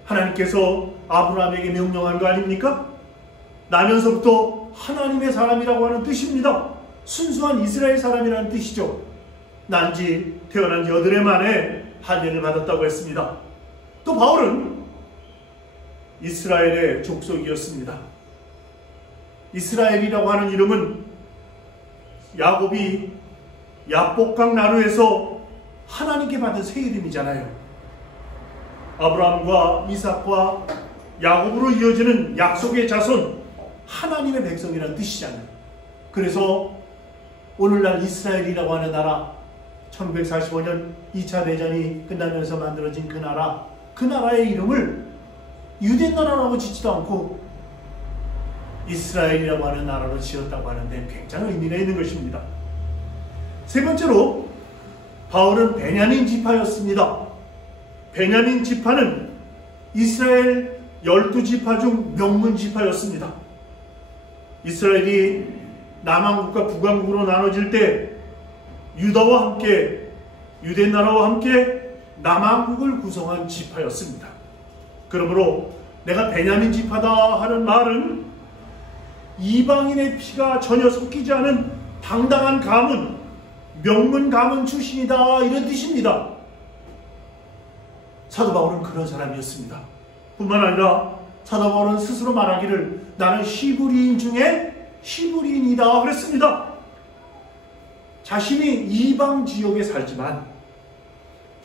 하나님께서 아브라함에게 명령한 거 아닙니까? 나면서부터 하나님의 사람이라고 하는 뜻입니다. 순수한 이스라엘 사람이라는 뜻이죠. 태어난 지 8일 만에 할례를 받았다고 했습니다. 또 바울은 이스라엘의 족속이었습니다. 이스라엘이라고 하는 이름은 야곱이 야복강 나루에서 하나님께 받은 새 이름이잖아요. 아브라함과 이삭과 야곱으로 이어지는 약속의 자손, 하나님의 백성이라는 뜻이잖아요. 그래서 오늘날 이스라엘이라고 하는 나라, 1945년 2차 대전이 끝나면서 만들어진 그 나라의 이름을 유대 나라라고 짓지도 않고 이스라엘이라고 하는 나라로 지었다고 하는데 굉장히 의미가 있는 것입니다. 세 번째로 바울은 베냐민 지파였습니다. 베냐민 지파는 이스라엘 12지파 중 명문 지파였습니다. 이스라엘이 남왕국과 북왕국으로 나눠질 때 유다와 함께 유대 나라와 함께 남왕국을 구성한 지파였습니다. 그러므로 내가 베냐민 지파다 하는 말은 이방인의 피가 전혀 섞이지 않은 당당한 가문, 명문 가문 출신이다, 이런 뜻입니다. 사도 바울은 그런 사람이었습니다. 뿐만 아니라 사도 바울은 스스로 말하기를 나는 히브리인 중에 히브리인이다 그랬습니다. 자신이 이방 지역에 살지만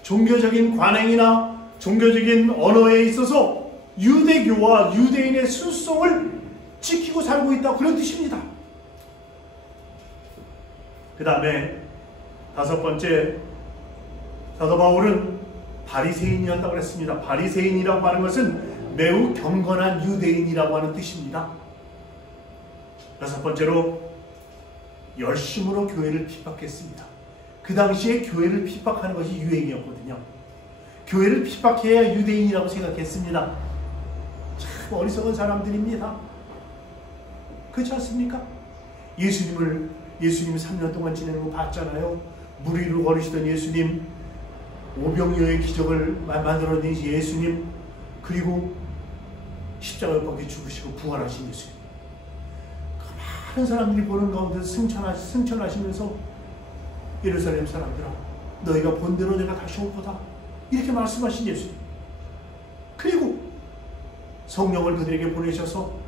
종교적인 관행이나 종교적인 언어에 있어서 유대교와 유대인의 순수성을 지키고 살고 있다, 그런 뜻입니다. 그 다음에 다섯 번째, 사도 바울은 바리새인이었다고 그랬습니다. 바리새인이라고 하는 것은 매우 경건한 유대인이라고 하는 뜻입니다. 여섯 번째로 열심으로 교회를 핍박했습니다. 그 당시에 교회를 핍박하는 것이 유행이었거든요. 교회를 핍박해야 유대인이라고 생각했습니다. 참 어리석은 사람들입니다. 그렇지 않습니까? 예수님을 3년 동안 지내는 거 봤잖아요. 물 위로 걸으시던 예수님, 오병이어의 기적을 만들어낸 예수님, 그리고 십자가에 거기에 죽으시고 부활하신 예수님. 그 많은 사람들이 보는 가운데 승천하시면서 예루살렘 사람들아, 너희가 본대로 내가 다시 올 거다, 이렇게 말씀하신 예수님. 그리고 성령을 그들에게 보내셔서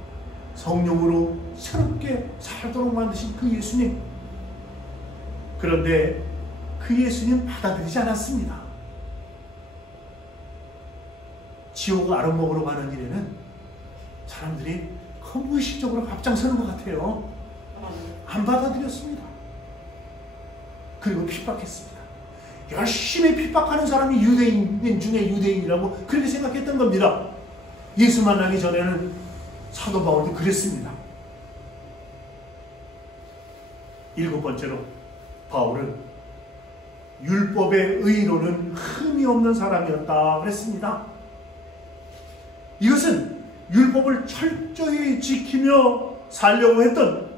성령으로 새롭게 살도록 만드신 그 예수님. 그런데 그 예수님 받아들이지 않았습니다. 지옥 아름목으로 가는 일에는 사람들이 무의식적으로 앞장서는 것 같아요. 안 받아들였습니다. 그리고 핍박했습니다. 열심히 핍박하는 사람이 유대인 중에 유대인이라고 그렇게 생각했던 겁니다. 예수 만나기 전에는 사도 바울도 그랬습니다. 일곱 번째로, 바울은 율법의 의로는 흠이 없는 사람이었다 그랬습니다. 이것은 율법을 철저히 지키며 살려고 했던,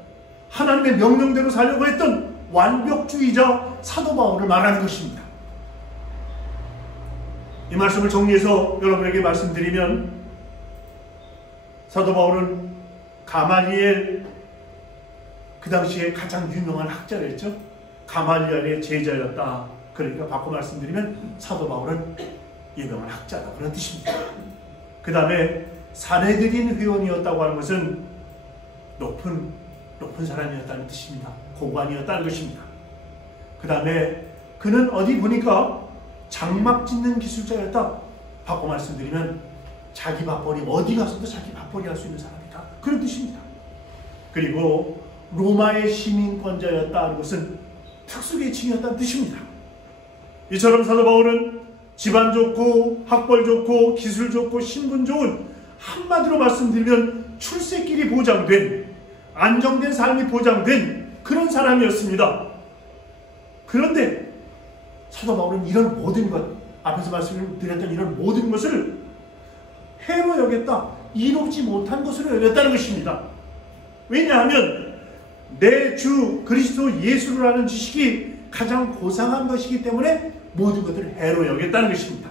하나님의 명령대로 살려고 했던 완벽주의자 사도 바울을 말하는 것입니다. 이 말씀을 정리해서 여러분에게 말씀드리면, 사도 바울은 가말리엘, 그 당시에 가장 유명한 학자였죠. 가말리엘의 제자였다. 그러니까 바꿔 말씀드리면 사도 바울은 유명한 학자다, 그런 뜻입니다. 그 다음에 사내들인 회원이었다고 하는 것은 높은 사람이었다는 뜻입니다. 고관이었다는 것입니다. 그 다음에 그는 어디 보니까 장막 짓는 기술자였다. 바꿔 말씀드리면 자기 밥벌이, 어디 가서도 자기 밥벌이 할 수 있는 사람이다, 그런 뜻입니다. 그리고 로마의 시민권자였다는 것은 특수계층이었다는 뜻입니다. 이처럼 사도 바울은 집안 좋고 학벌 좋고 기술 좋고 신분 좋은, 한마디로 말씀드리면 출세길이 보장된, 안정된 삶이 보장된 그런 사람이었습니다. 그런데 사도 바울은 이런 모든 것, 앞에서 말씀드렸던 이런 모든 것을 해로 여겼다, 이롭지 못한 것으로 여겼다는 것입니다. 왜냐하면 내 주 그리스도 예수를 아는 지식이 가장 고상한 것이기 때문에 모든 것들을 해로 여겼다는 것입니다.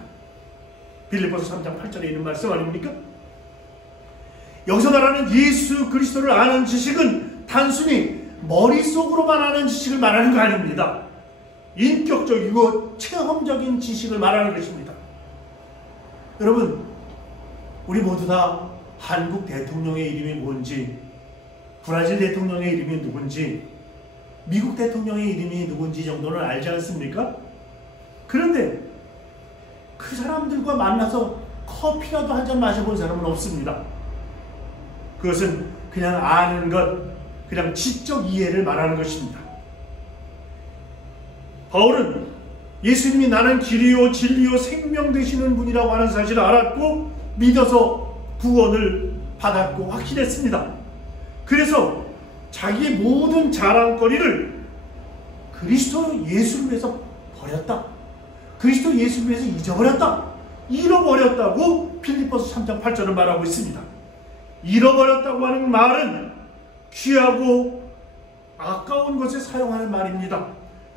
빌립보서 3장 8절에 있는 말씀 아닙니까? 여기서 말하는 예수 그리스도를 아는 지식은 단순히 머릿속으로만 아는 지식을 말하는 거 아닙니다. 인격적이고 체험적인 지식을 말하는 것입니다. 여러분, 우리 모두 다 한국 대통령의 이름이 뭔지, 브라질 대통령의 이름이 누군지, 미국 대통령의 이름이 누군지 정도는 알지 않습니까? 그런데 그 사람들과 만나서 커피라도 한 잔 마셔본 사람은 없습니다. 그것은 그냥 아는 것, 그냥 지적 이해를 말하는 것입니다. 바울은 예수님이 나는 길이요 진리요 생명 되시는 분이라고 하는 사실을 알았고 믿어서 구원을 받았고 확신했습니다. 그래서 자기의 모든 자랑거리를 그리스도 예수를 위해서 버렸다, 그리스도 예수를 위해서 잊어버렸다, 잃어버렸다고 빌립보서 3장 8절을 말하고 있습니다. 잃어버렸다고 하는 말은 귀하고 아까운 것에 사용하는 말입니다.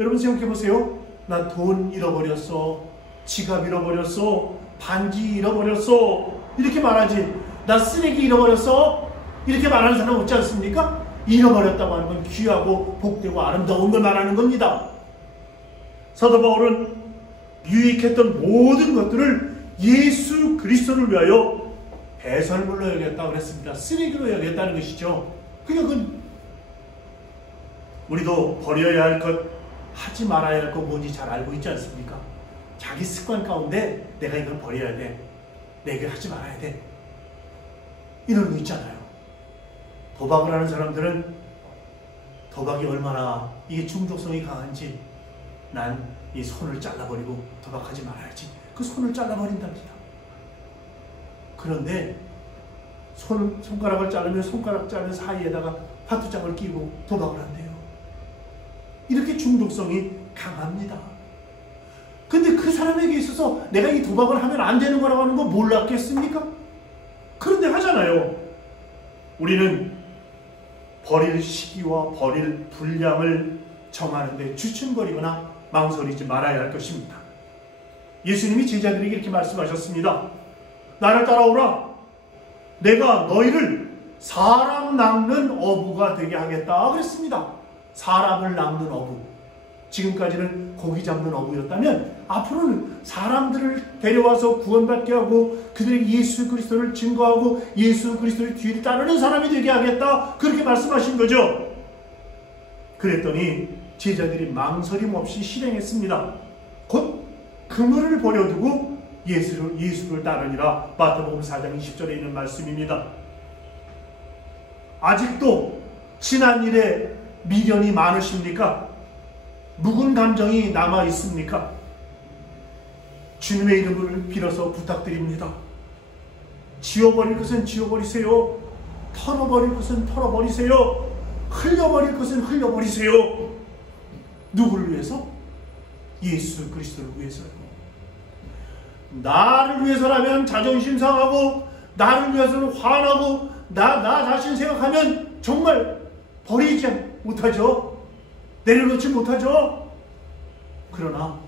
여러분 생각해 보세요. 나 돈 잃어버렸어, 지갑 잃어버렸어, 반지 잃어버렸어, 이렇게 말하지. 나 쓰레기 잃어버렸어, 이렇게 말하는 사람 없지 않습니까? 잃어버렸다고 하는 건 귀하고 복되고 아름다운 걸 말하는 겁니다. 사도 바울은 유익했던 모든 것들을 예수 그리스도를 위하여 배설물로 여겼다고 그랬습니다. 쓰레기로 여겼다는 것이죠. 그러니까 우리도 버려야 할 것, 하지 말아야 할 것 뭔지 잘 알고 있지 않습니까? 자기 습관 가운데 내가 이걸 버려야 돼, 내가 하지 말아야 돼, 이런 거 있잖아요. 도박을 하는 사람들은 도박이 얼마나 이게 중독성이 강한지, 난 이 손을 잘라버리고 도박하지 말아야지, 그 손을 잘라버린답니다. 그런데 손가락을 자르면 손가락 자른 사이에다가 화투장을 끼고 도박을 한대요. 이렇게 중독성이 강합니다. 근데 그 사람에게 있어서 내가 이 도박을 하면 안 되는 거라고 하는 거 몰랐겠습니까? 그런데 하잖아요. 우리는 버릴 시기와 버릴 분량을 정하는데 주춤거리거나 망설이지 말아야 할 것입니다. 예수님이 제자들에게 이렇게 말씀하셨습니다. 나를 따라오라. 내가 너희를 사람 낚는 어부가 되게 하겠다 그랬습니다. 사람을 낚는 어부. 지금까지는 고기 잡는 어부였다면 앞으로는 사람들을 데려와서 구원받게 하고 그들에게 예수 그리스도를 증거하고 예수 그리스도의 뒤를 따르는 사람이 되게 하겠다, 그렇게 말씀하신 거죠. 그랬더니 제자들이 망설임 없이 실행했습니다. 곧 그물을 버려두고 예수를 따르니라. 마태복음 4장 20절에 있는 말씀입니다. 아직도 지난 일에 미련이 많으십니까? 묵은 감정이 남아 있습니까? 주님의 이름을 빌어서 부탁드립니다. 지워버릴 것은 지워버리세요. 털어버릴 것은 털어버리세요. 흘려버릴 것은 흘려버리세요. 누구를 위해서? 예수 그리스도를 위해서요. 나를 위해서라면 자존심 상하고, 나를 위해서는 화나고, 나 자신 생각하면 정말 버리지 못하죠. 내려놓지 못하죠. 그러나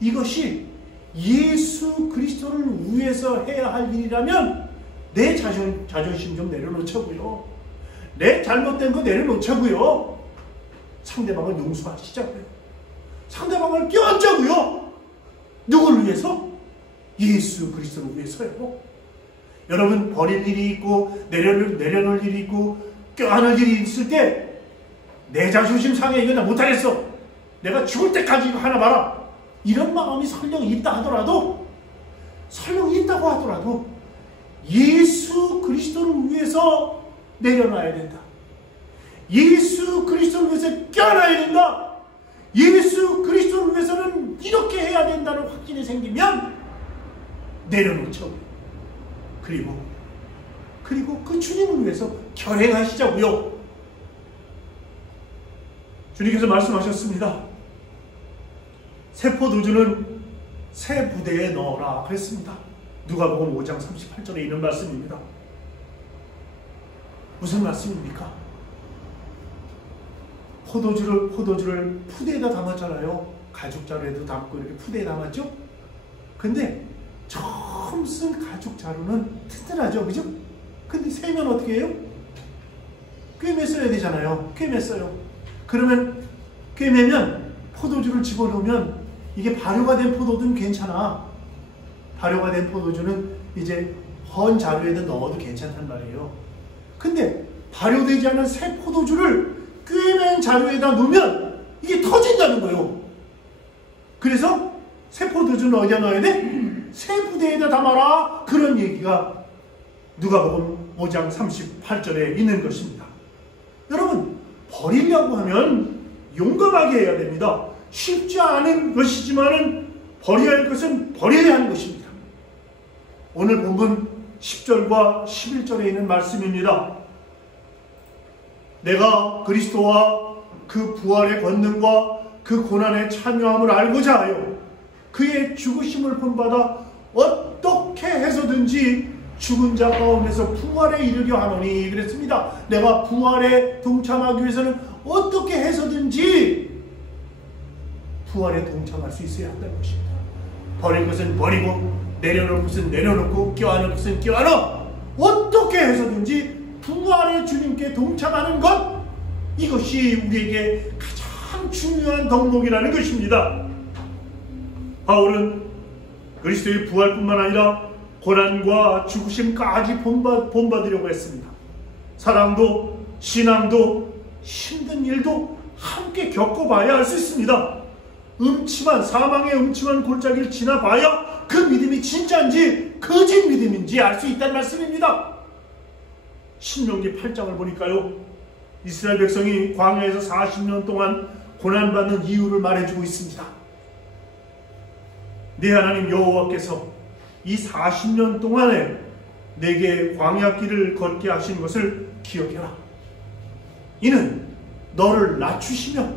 이것이 예수 그리스도를 위해서 해야 할 일이라면 내 자존심 좀 내려놓자고요. 내 잘못된 거 내려놓자고요. 상대방을 용서하시자고요. 상대방을 껴안자고요. 누구를 위해서? 예수 그리스도를 위해서요. 여러분, 버릴 일이 있고 내려놓을 일이 있고 껴안을 일이 있을 때 내 자존심 상해, 이거 나 못하겠어, 내가 죽을 때까지 이거 하나 봐라, 이런 마음이 설령 있다고 하더라도 예수 그리스도를 위해서 내려놔야 된다. 예수 그리스도를 위해서 껴안아야 된다. 예수 그리스도를 위해서는 이렇게 해야 된다는 확신이 생기면 내려놓죠. 그리고 그 주님을 위해서 결행하시자고요. 주님께서 말씀하셨습니다. 새 포도주는 새 부대에 넣어라 그랬습니다. 누가복음 5장 38절에 있는 말씀입니다. 무슨 말씀입니까? 포도주를 푸대에다 담았잖아요. 가죽자루에도 담고 이렇게 푸대에 담았죠? 근데 처음 쓴 가죽자루는 튼튼하죠, 그죠? 근데 세면 어떻게 해요? 꿰맸어야 되잖아요. 꿰맸어요. 그러면 꿰매면 포도주를 집어넣으면 이게 발효가 된 포도주는 괜찮아. 발효가 된 포도주는 이제 헌 자루에다 넣어도 괜찮단 말이에요. 근데 발효되지 않은 새 포도주를 꿰맨 자루에다 놓으면 이게 터진다는 거예요. 그래서 새 포도주는 어디다 넣어야 돼? 새 부대에다 담아라. 그런 얘기가 누가복음 5장 38절에 있는 것입니다. 여러분, 버리려고 하면 용감하게 해야 됩니다. 쉽지 않은 것이지만은 버려야 할 것은 버려야 하는 것입니다. 오늘 본문 10절과 11절에 있는 말씀입니다. 내가 그리스도와 그 부활의 권능과 그 고난의 참여함을 알고자 하여 그의 죽으심을 본받아 어떻게 해서든지 죽은 자 가운데서 부활에 이르려 하노니 그랬습니다. 내가 부활에 동참하기 위해서는 어떻게 해서든지 부활에 동참할 수 있어야 한다는 것입니다. 버릴 것은 버리고 내려놓을 것은 내려놓고 껴안을 것은 껴안어 어떻게 해서든지 부활의 주님께 동참하는 것, 이것이 우리에게 가장 중요한 덕목이라는 것입니다. 바울은 그리스도의 부활뿐만 아니라 고난과 죽으심까지 본받으려고 했습니다. 사랑도 신앙도 힘든 일도 함께 겪어봐야 할 수 있습니다. 사망의 음침한 골짜기를 지나봐야 그 믿음이 진짜인지 거짓 믿음인지 알 수 있다는 말씀입니다. 신명기 8장을 보니까요, 이스라엘 백성이 광야에서 40년 동안 고난받는 이유를 말해주고 있습니다. 네 하나님 여호와께서 이 40년 동안에 내게 광야길을 걷게 하신 것을 기억해라. 이는 너를 낮추시며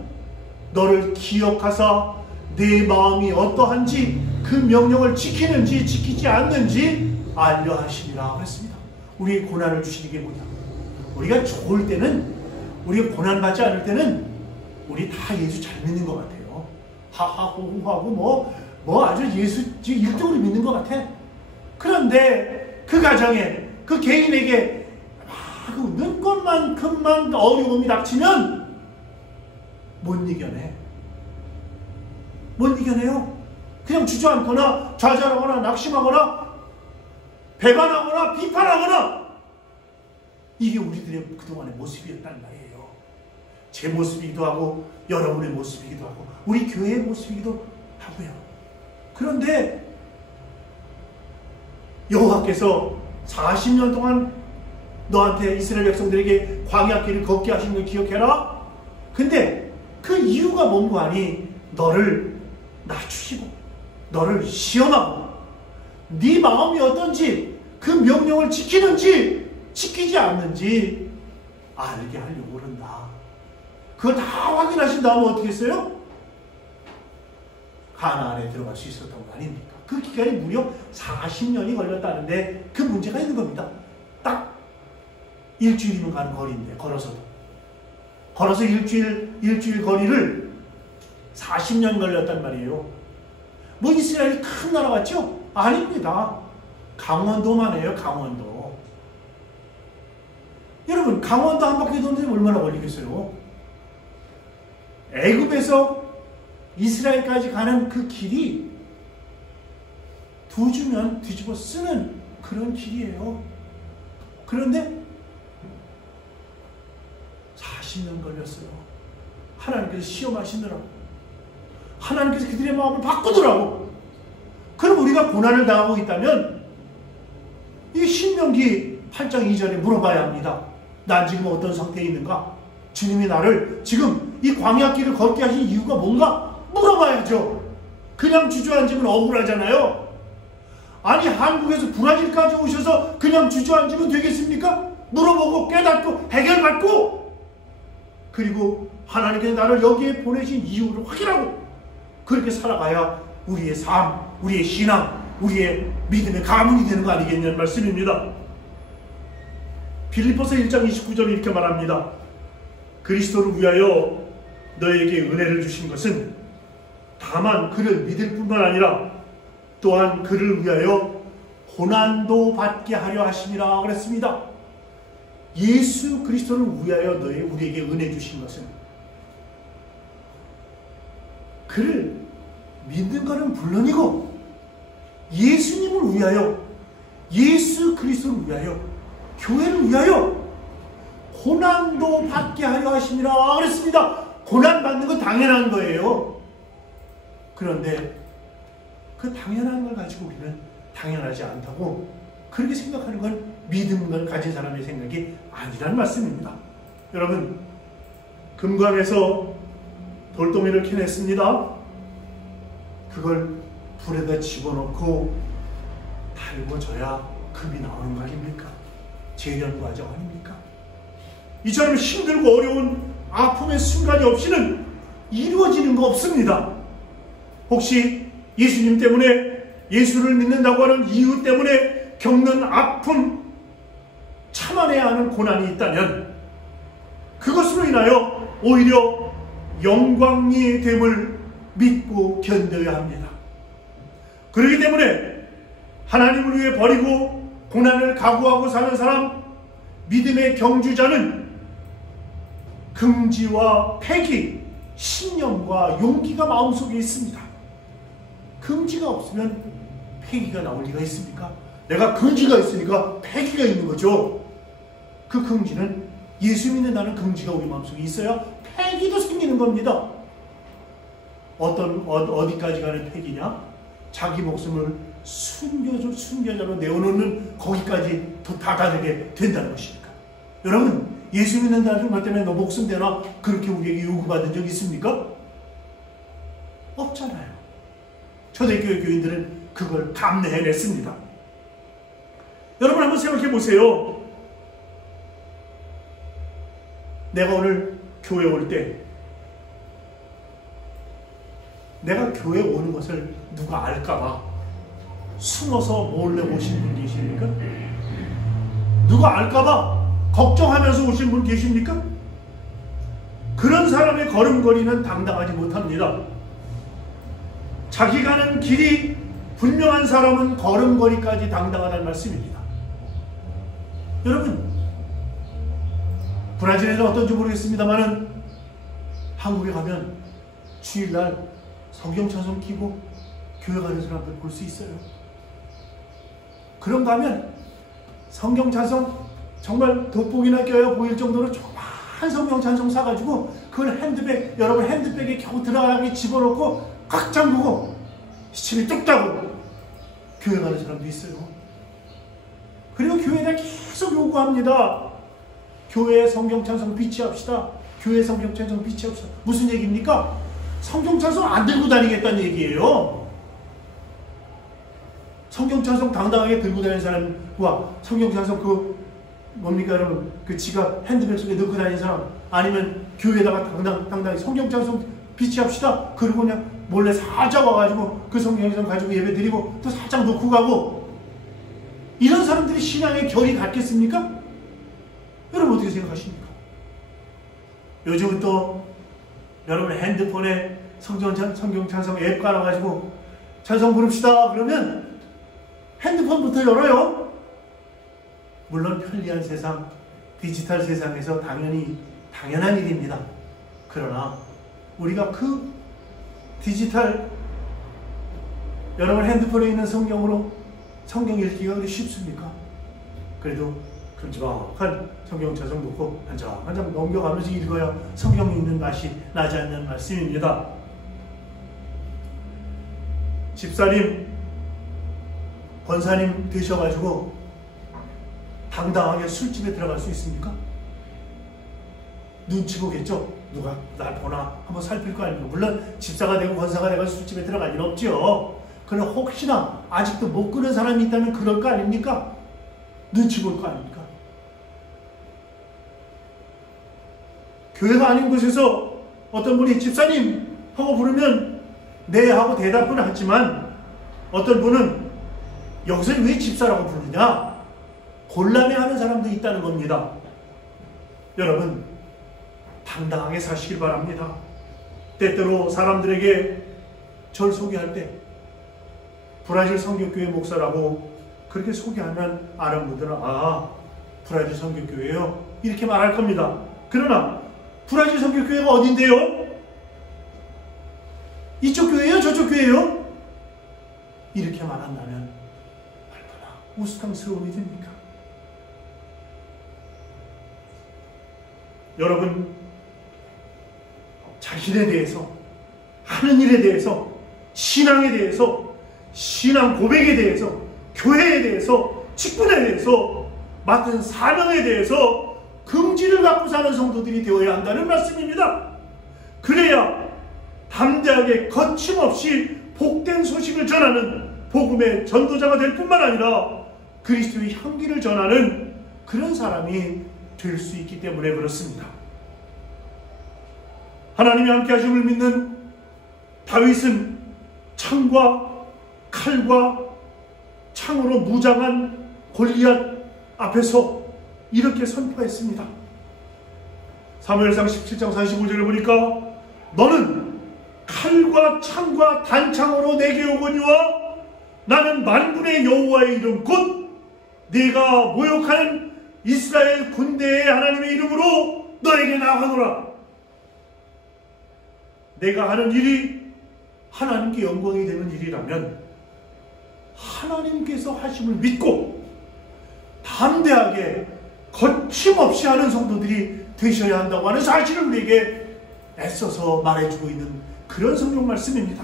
너를 기억하사 내 마음이 어떠한지 그 명령을 지키는지 지키지 않는지 알려 하시리라 그랬습니다. 우리의 고난을 주시는 게 뭐냐? 우리가 좋을 때는, 우리가 고난받지 않을 때는 우리 다 예수 잘 믿는 것 같아요. 하하호호하고 뭐 아주 예수 1등으로 믿는 것 같아. 그런데 그 가정에, 그 개인에게 그 눈꽃만큼만 어려움이 닥치면 못 이겨내요. 그냥 주저앉거나 좌절하거나 낙심하거나 배반하거나 비판하거나, 이게 우리들의 그동안의 모습이었단 말이에요. 제 모습이기도 하고 여러분의 모습이기도 하고 우리 교회의 모습이기도 하고요. 그런데 여호와께서 40년 동안 너한테, 이스라엘 백성들에게 광야길을 걷게 하신 걸 기억해라. 근데 그 이유가 뭔고 하니, 너를 낮추시고 너를 시험하고 네 마음이 어떤지, 그 명령을 지키는지 지키지 않는지 알게 하려고 그런다. 그거 다 확인하신 다음에 어떻게 했어요? 가나안에 들어갈 수 있었던 거 아닙니까? 그 기간이 무려 40년이 걸렸다는데 그 문제가 있는 겁니다. 딱 일주일이면 가는 거리인데, 걸어서 일주일 거리를 40년 걸렸단 말이에요. 뭐 이스라엘이 큰 나라 같죠? 아닙니다. 강원도만 해요. 강원도. 여러분, 강원도 한 바퀴 도는데 얼마나 걸리겠어요? 애굽에서 이스라엘까지 가는 그 길이 2주면 뒤집어 쓰는 그런 길이에요. 그런데 40년 걸렸어요. 하나님께서 시험하시느라고. 하나님께서 그들의 마음을 바꾸더라고. 그럼 우리가 고난을 당하고 있다면 이 신명기 8장 2절에 물어봐야 합니다. 난 지금 어떤 상태에 있는가? 주님이 나를 지금 이 광야길을 걷게 하신 이유가 뭔가 물어봐야죠. 그냥 주저앉으면 억울하잖아요. 아니, 한국에서 브라질까지 오셔서 그냥 주저앉으면 되겠습니까? 물어보고 깨닫고 해결받고, 그리고 하나님께서 나를 여기에 보내신 이유를 확인하고 그렇게 살아가야 우리의 삶, 우리의 신앙, 우리의 믿음의 가문이 되는 거 아니겠냐는 말씀입니다. 빌립보서 1장 29절 이렇게 말합니다. 그리스도를 위하여 너에게 은혜를 주신 것은 다만 그를 믿을 뿐만 아니라 또한 그를 위하여 고난도 받게 하려 하심이라 그랬습니다. 예수 그리스도를 위하여 우리에게 은혜 주신 것은 그를 믿는 것은 물론이고 예수님을 위하여, 예수 그리스도를 위하여, 교회를 위하여 고난도 받게 하려 하심이라 그랬습니다. 고난 받는 건 당연한 거예요. 그런데 그 당연한 걸 가지고 우리는 당연하지 않다고 그렇게 생각하는 건 믿음을 가진 사람의 생각이 아니라는 말씀입니다. 여러분, 금강에서 돌덩이를 캐냈습니다. 그걸 불에다 집어넣고 달궈져야 금이 나오는 거 아닙니까? 재련 과정 아닙니까? 이처럼 힘들고 어려운 아픔의 순간이 없이는 이루어지는 거 없습니다. 혹시 예수님 때문에, 예수를 믿는다고 하는 이유 때문에 겪는 아픔, 참아내야 하는 고난이 있다면 그것으로 인하여 오히려 영광이 됨을 믿고 견뎌야 합니다. 그렇기 때문에 하나님을 위해 버리고 고난을 각오하고 사는 사람, 믿음의 경주자는 긍지와 패기, 신념과 용기가 마음속에 있습니다. 긍지가 없으면 패기가 나올 리가 있습니까? 내가 긍지가 있으니까 패기가 있는 거죠. 그 긍지는 예수 믿는다는 긍지가 우리 마음속에 있어야 패기도 생기는 겁니다. 어디까지 가는 패기냐? 자기 목숨을 순교자로 내어놓는 거기까지 다다르게 된다는 것이니까. 여러분, 예수 믿는다는 것 때문에 너 목숨 대나 그렇게 우리에게 요구받은 적 있습니까? 없잖아요. 초대교회 교인들은 그걸 감내해냈습니다. 여러분 한번 생각해 보세요. 내가 오늘 교회 올 때 내가 교회 오는 것을 누가 알까봐 숨어서 몰래 오신 분 계십니까? 누가 알까봐 걱정하면서 오신 분 계십니까? 그런 사람의 걸음걸이는 당당하지 못합니다. 자기 가는 길이 분명한 사람은 걸음걸이까지 당당하다는 말씀입니다. 여러분, 브라질에서 어떤지 모르겠습니다만은 한국에 가면 주일날 성경찬송 끼고 교회 가는 사람들 볼 수 있어요. 그런가 하면 성경찬송 정말 돋보기나 껴야 보일 정도로 조그만 성경찬송 사가지고 그걸 여러분 핸드백에 겨우 들어가게 집어넣고 꽉 잠그고 시침이 뚝 따고 교회 가는 사람도 있어요. 그리고 교회에 계속 요구합니다. 교회 성경찬송 비치합시다. 교회 성경찬송 비치합시다. 무슨 얘기입니까? 성경찬송 안 들고 다니겠다는 얘기예요. 성경찬송 당당하게 들고 다니는 사람과 성경찬송 뭡니까 여러분? 그 지갑 핸드백 속에 넣고 다니는 사람, 아니면 교회에다가 당당히 성경찬송 비치합시다. 그리고 그냥 몰래 살짝 와가지고 그 성경찬송 가지고 예배 드리고 또 살짝 놓고 가고, 이런 사람들이 신앙의 결이 같겠습니까? 여러분 어떻게 생각하십니까? 요즘은 또 여러분 핸드폰에 성경찬송 앱 깔아가지고 찬송 부릅시다 그러면 핸드폰부터 열어요. 물론 편리한 세상, 디지털 세상에서 당연한 일입니다. 그러나 우리가 그 디지털 여러분 핸드폰에 있는 성경으로 성경 읽기가 그리 쉽습니까? 그래도 큼지막한 성경찬송 놓고 한장 넘겨가면서 읽어야 성경 읽는 맛이 나지 않는 말씀입니다. 집사님, 권사님 되셔가지고 당당하게 술집에 들어갈 수 있습니까? 눈치 보겠죠? 누가 날 보나 한번 살필 거 아닙니까? 물론 집사가 되고 권사가 되고 술집에 들어갈 일 없죠. 그러나 혹시나 아직도 못 끄는 사람이 있다면 그럴 거 아닙니까? 눈치 볼 거 아닙니까? 교회가 아닌 곳에서 어떤 분이 집사님 하고 부르면 네 하고 대답은 하지만, 어떤 분은 여기서 왜 집사라고 부르냐 곤란해하는 사람도 있다는 겁니다. 여러분 당당하게 사시길 바랍니다. 때때로 사람들에게 절 소개할 때 브라질 성교교회 목사라고 그렇게 소개하면 아는 분들은 브라질 성교교회요 이렇게 말할 겁니다. 그러나 브라질 성교교회가 어딘데요? 이쪽 교회요? 저쪽 교회요? 이렇게 말한다면 얼마나 우스꽝스러움이 됩니까? 여러분, 자신에 대해서, 하는 일에 대해서, 신앙에 대해서, 신앙 고백에 대해서, 교회에 대해서, 직분에 대해서, 맡은 사명에 대해서 긍지를 갖고 사는 성도들이 되어야 한다는 말씀입니다. 그래야 담대하게 거침없이 복된 소식을 전하는 복음의 전도자가 될 뿐만 아니라 그리스도의 향기를 전하는 그런 사람이 될 수 있기 때문에 그렇습니다. 하나님이 함께 하심을 믿는 다윗은 창과 칼과 창으로 무장한 골리앗 앞에서 이렇게 선포했습니다. 사무엘상 17장 45절을 보니까 너는 칼과 창과 단창으로 내게 오거니와 나는 만군의 여호와의 이름 곧 네가 모욕하는 이스라엘 군대의 하나님의 이름으로 너에게 나아가노라. 내가 하는 일이 하나님께 영광이 되는 일이라면 하나님께서 하심을 믿고 담대하게 거침없이 하는 성도들이 되셔야 한다고 하는 사실을 우리에게 애써서 말해주고 있는 그런 성경 말씀입니다.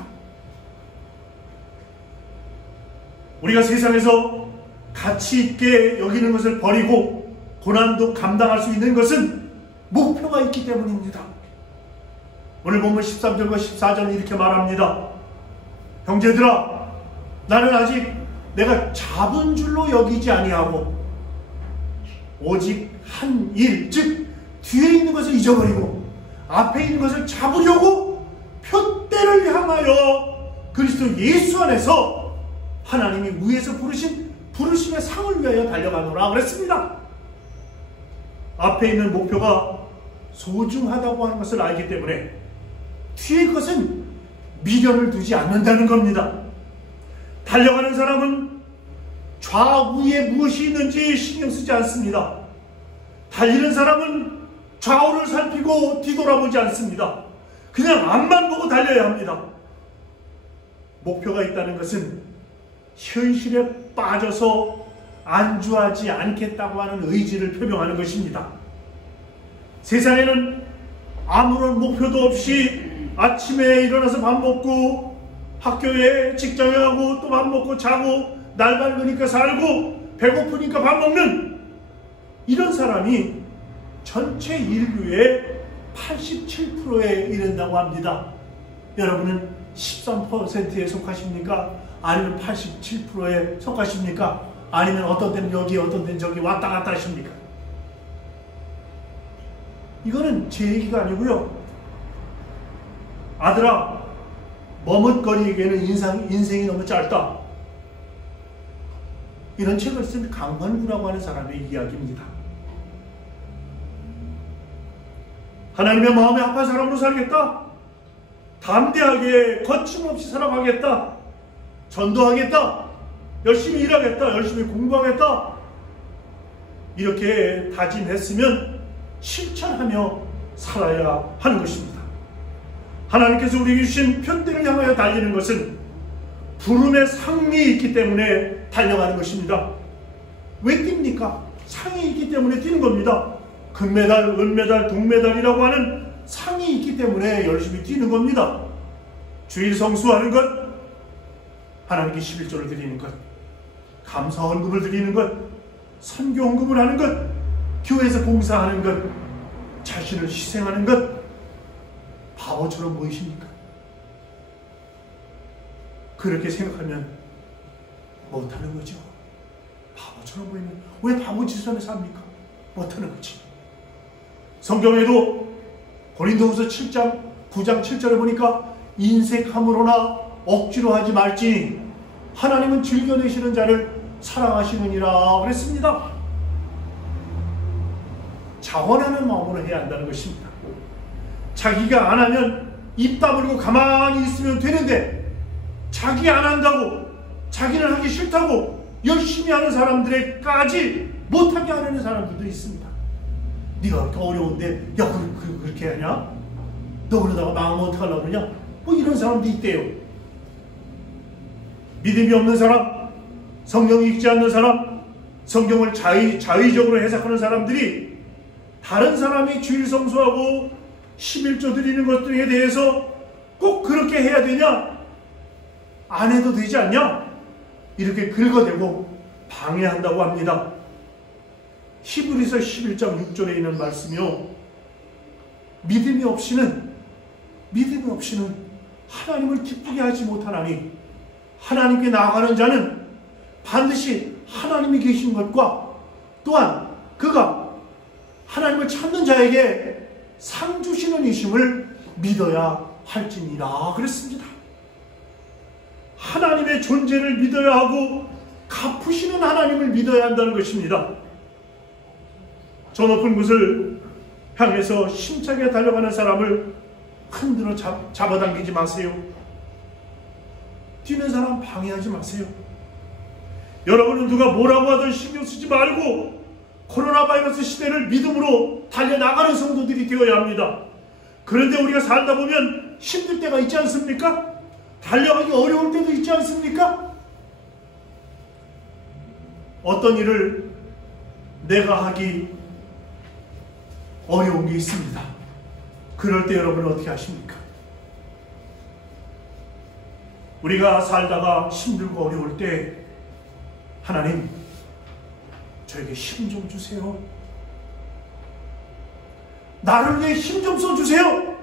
우리가 세상에서 가치 있게 여기는 것을 버리고 고난도 감당할 수 있는 것은 목표가 있기 때문입니다. 오늘 본문 13절과 14절은 이렇게 말합니다. 형제들아, 나는 아직 내가 잡은 줄로 여기지 아니하고 오직 한 일, 즉 뒤에 있는 것을 잊어버리고 앞에 있는 것을 잡으려고 표대를 향하여 그리스도 예수 안에서 하나님이 위에서 부르신 부르심의 상을 위하여 달려가노라 그랬습니다. 앞에 있는 목표가 소중하다고 하는 것을 알기 때문에 뒤의 것은 미련을 두지 않는다는 겁니다. 달려가는 사람은 좌우에 무엇이 있는지 신경 쓰지 않습니다. 달리는 사람은 좌우를 살피고 뒤돌아보지 않습니다. 그냥 앞만 보고 달려야 합니다. 목표가 있다는 것은 현실에 빠져서 안주하지 않겠다고 하는 의지를 표명하는 것입니다. 세상에는 아무런 목표도 없이 아침에 일어나서 밥 먹고 학교에 직장에 가고 또 밥 먹고 자고 날 밝으니까 살고 배고프니까 밥 먹는 이런 사람이 전체 인류의 87%에 이른다고 합니다. 여러분은 13%에 속하십니까? 아니면 87%에 속하십니까? 아니면 어떤 때는 여기 어떤 때는 저기 왔다 갔다 하십니까? 이거는 제 얘기가 아니고요. 아들아, 머뭇거리기에는 인생이 너무 짧다. 이런 책을 쓴 강관구라고 하는 사람의 이야기입니다. 하나님의 마음에 합한 사람으로 살겠다. 담대하게 거침없이 살아가겠다. 전도하겠다. 열심히 일하겠다. 열심히 공부하겠다. 이렇게 다짐했으면 실천하며 살아야 하는 것입니다. 하나님께서 우리에게 주신 편대를 향하여 달리는 것은 부름의 상이 있기 때문에 달려가는 것입니다. 왜 뜁니까? 상이 있기 때문에 뛰는 겁니다. 금메달, 은메달, 동메달이라고 하는 상이 있기 때문에 열심히 뛰는 겁니다. 주일 성수하는 것, 하나님께 11조를 드리는 것, 감사헌금을 드리는 것, 선교헌금을 하는 것, 교회에서 봉사하는 것, 자신을 희생하는 것, 바보처럼 보이십니까? 그렇게 생각하면 못하는 거죠. 바보처럼 보이면 왜 바보 짓을 하면서 삽니까? 못하는 거지. 성경에도 고린도후서 7장 9장 7절에 보니까 인색함으로나 억지로 하지 말지니 하나님은 즐겨내시는 자를 사랑하시느니라 그랬습니다. 자원하는 마음으로 해야 한다는 것입니다. 자기가 안 하면 입 다물고 가만히 있으면 되는데 자기 안 한다고, 자기는 하기 싫다고 열심히 하는 사람들에까지 못하게 하려는 사람들도 있습니다. 네가 그렇게 어려운데 야 그렇게 하냐? 너 그러다가 망하면 어떡하려고 그러냐? 뭐 이런 사람도 있대요. 믿음이 없는 사람, 성경 읽지 않는 사람, 성경을 자의적으로 해석하는 사람들이 다른 사람이 주일 성수하고 11조 드리는 것들에 대해서 꼭 그렇게 해야 되냐? 안 해도 되지 않냐? 이렇게 긁어대고 방해한다고 합니다. 히브리서 11장 6절에 있는 말씀이요, 믿음이 없이는 하나님을 기쁘게 하지 못하나니 하나님께 나아가는 자는 반드시 하나님이 계신 것과 또한 그가 하나님을 찾는 자에게 상 주시는 이심을 믿어야 할지니라 그랬습니다. 하나님의 존재를 믿어야 하고 갚으시는 하나님을 믿어야 한다는 것입니다. 저 높은 곳을 향해서 힘차게 달려가는 사람을 흔들어 잡아당기지 마세요. 뛰는 사람 방해하지 마세요. 여러분은 누가 뭐라고 하든 신경 쓰지 말고 코로나 바이러스 시대를 믿음으로 달려나가는 성도들이 되어야 합니다. 그런데 우리가 살다 보면 힘들 때가 있지 않습니까? 달려가기 어려울 때도 있지 않습니까? 어떤 일을 내가 하기 어려운 게 있습니다. 그럴 때 여러분은 어떻게 하십니까? 우리가 살다가 힘들고 어려울 때 하나님, 저에게 힘 좀 주세요. 나를 위해 힘 좀 써주세요.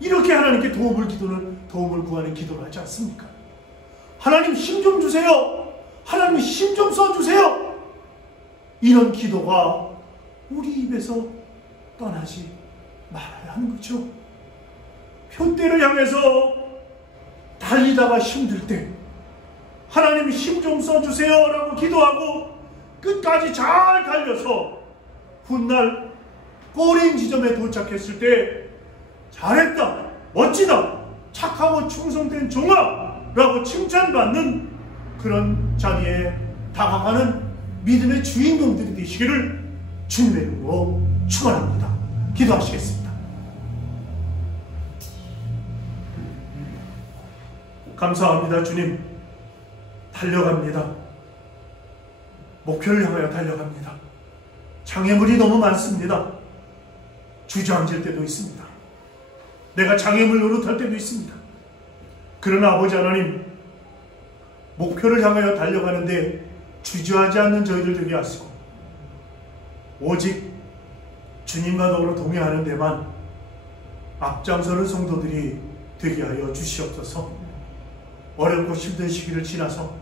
이렇게 하나님께 도움을 구하는 기도를 하지 않습니까? 하나님 힘 좀 주세요. 하나님 힘 좀 써주세요. 이런 기도가 우리 입에서 떠나지 말아야 하는 거죠. 표대를 향해서 달리다가 힘들 때 하나님 힘 좀 써주세요 라고 기도하고 끝까지 잘 달려서 훗날 꼬린 지점에 도착했을 때 잘했다, 멋지다, 착하고 충성된 종아 라고 칭찬받는 그런 자리에 다가가는 믿음의 주인공들이 되시기를 주님의 이름으로 축원합니다. 기도하시겠습니다. 감사합니다. 주님, 달려갑니다. 목표를 향하여 달려갑니다. 장애물이 너무 많습니다. 주저앉을 때도 있습니다. 내가 장애물 노릇할 때도 있습니다. 그러나 아버지 하나님, 목표를 향하여 달려가는데 주저하지 않는 저희들 되게 하시고 오직 주님과 더불어 동행하는 데만 앞장서는 성도들이 되게 하여 주시옵소서. 어렵고 힘든 시기를 지나서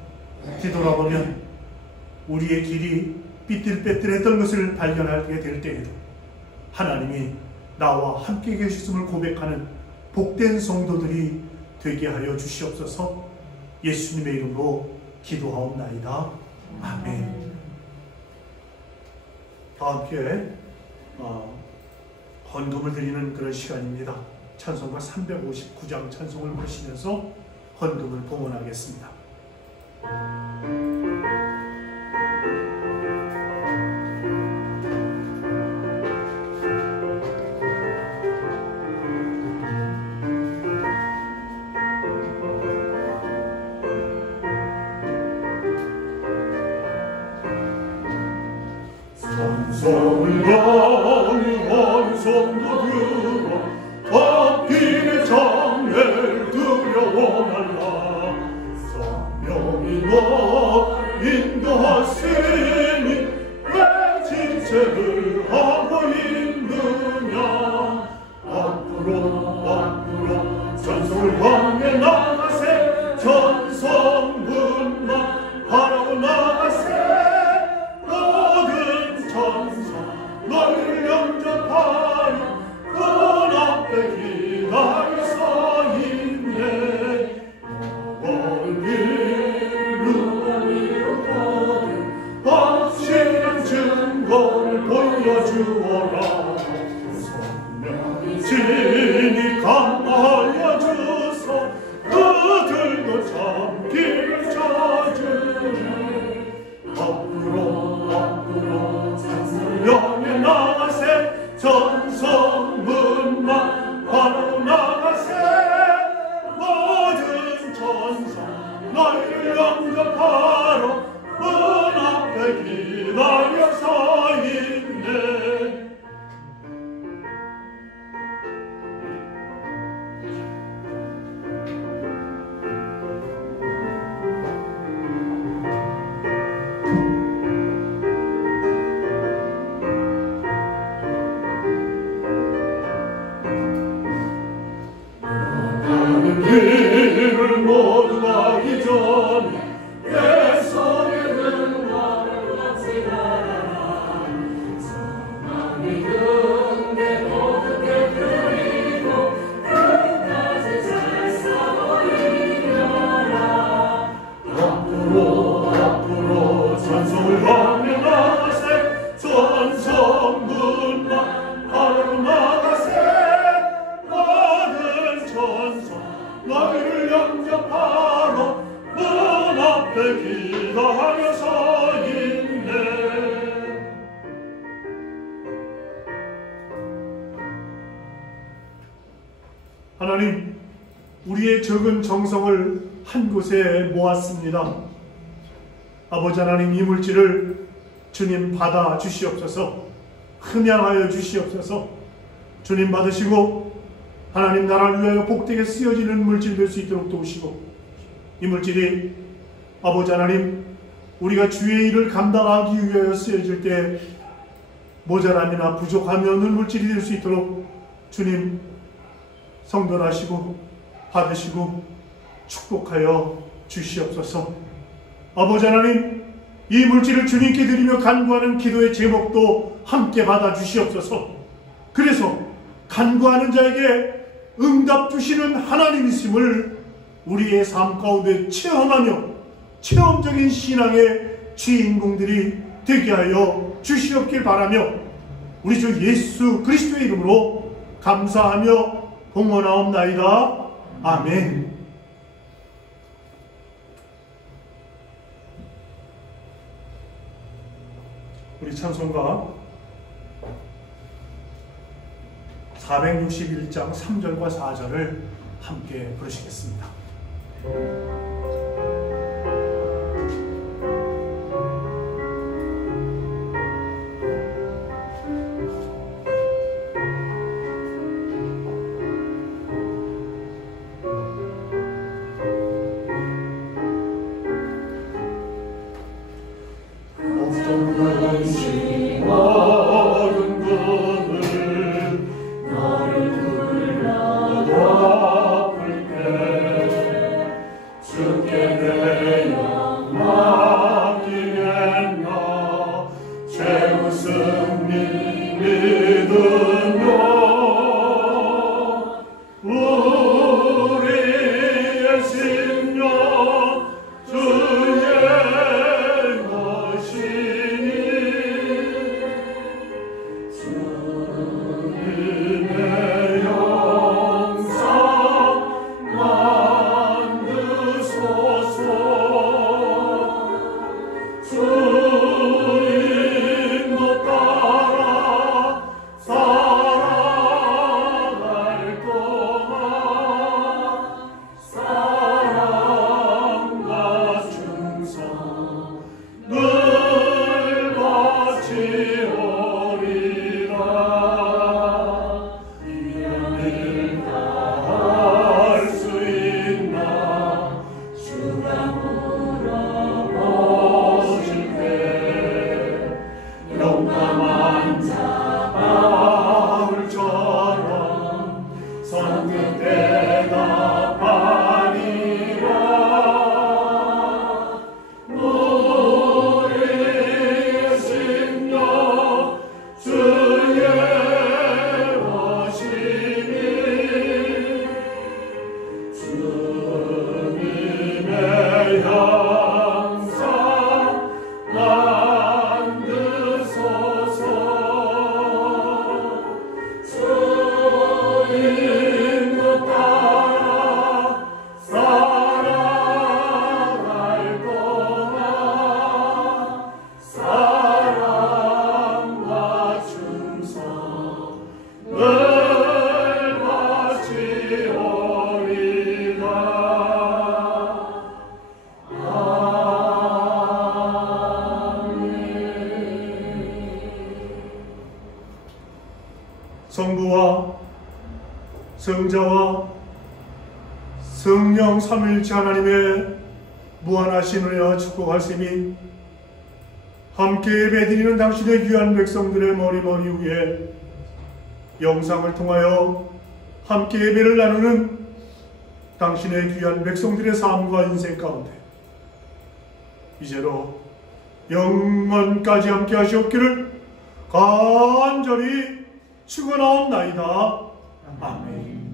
뒤돌아보면 우리의 길이 삐뚤빼뚤했던 것을 발견하게 될 때에도 하나님이 나와 함께 계셨음을 고백하는 복된 성도들이 되게 하여 주시옵소서. 예수님의 이름으로 기도하옵나이다. 아멘. 다 함께 헌금을 드리는 그런 시간입니다. 찬송가 359장 찬송을 부르시면서 헌금을 봉헌하겠습니다. 찬송을 가는 원성도 들어 덮이는 장애를 두려워 말라. 성령이 너를 인도하시니 왜 지체를 하고 있느냐. 앞으로 찬송을 향해 나가세. 천성문만 바라고 나가세. 너희를 영접하여 문 앞에 기다려 서 있네. 먼 길을 이루거든 확실한 증거를 보여주어라. 진이 감하여 주소 그들도 참 길을 찾으네. 앞으로 찬송을 나가세. 천성문만 바라고 나가세. 모든 천성 너희를 영접하러 문 앞에 기다려 서 있네. 너희를 영접하러 문 앞에 기다려 서 있네. 하나님, 우리의 적은 정성을 한 곳에 모았습니다. 아버지 하나님, 이 물질을 주님 받아 주시옵소서. 흠양하여 주시옵소서. 주님 받으시고 하나님 나라를 위하여 복되게 쓰여지는 물질 될 수 있도록 도우시고, 이 물질이 아버지 하나님 우리가 주의 일을 감당하기 위하여 쓰여질 때 모자람이나 부족함이 없는 물질이 될 수 있도록 주님 성별하시고 받으시고 축복하여 주시옵소서. 아버지 하나님, 이 물질을 주님께 드리며 간구하는 기도의 제목도 함께 받아 주시옵소서. 그래서 간구하는 자에게 응답 주시는 하나님이심을 우리의 삶 가운데 체험하며 체험적인 신앙의 주인공들이 되게 하여 주시옵길 바라며 우리 주 예수 그리스도의 이름으로 감사하며 봉헌하옵나이다. 아멘. 우리 찬송가 461장 3절과 4절을 함께 부르시겠습니다. 성부와 성자와 성령 삼위일체 하나님의 무한하신 은혜와 축복하심이 함께 예배드리는 당신의 귀한 백성들의 머리 위에 영상을 통하여 함께 예배를 나누는 당신의 귀한 백성들의 삶과 인생 가운데 이제로 영원까지 함께 하시옵기를 간절히 축원하옵나이다. 아멘.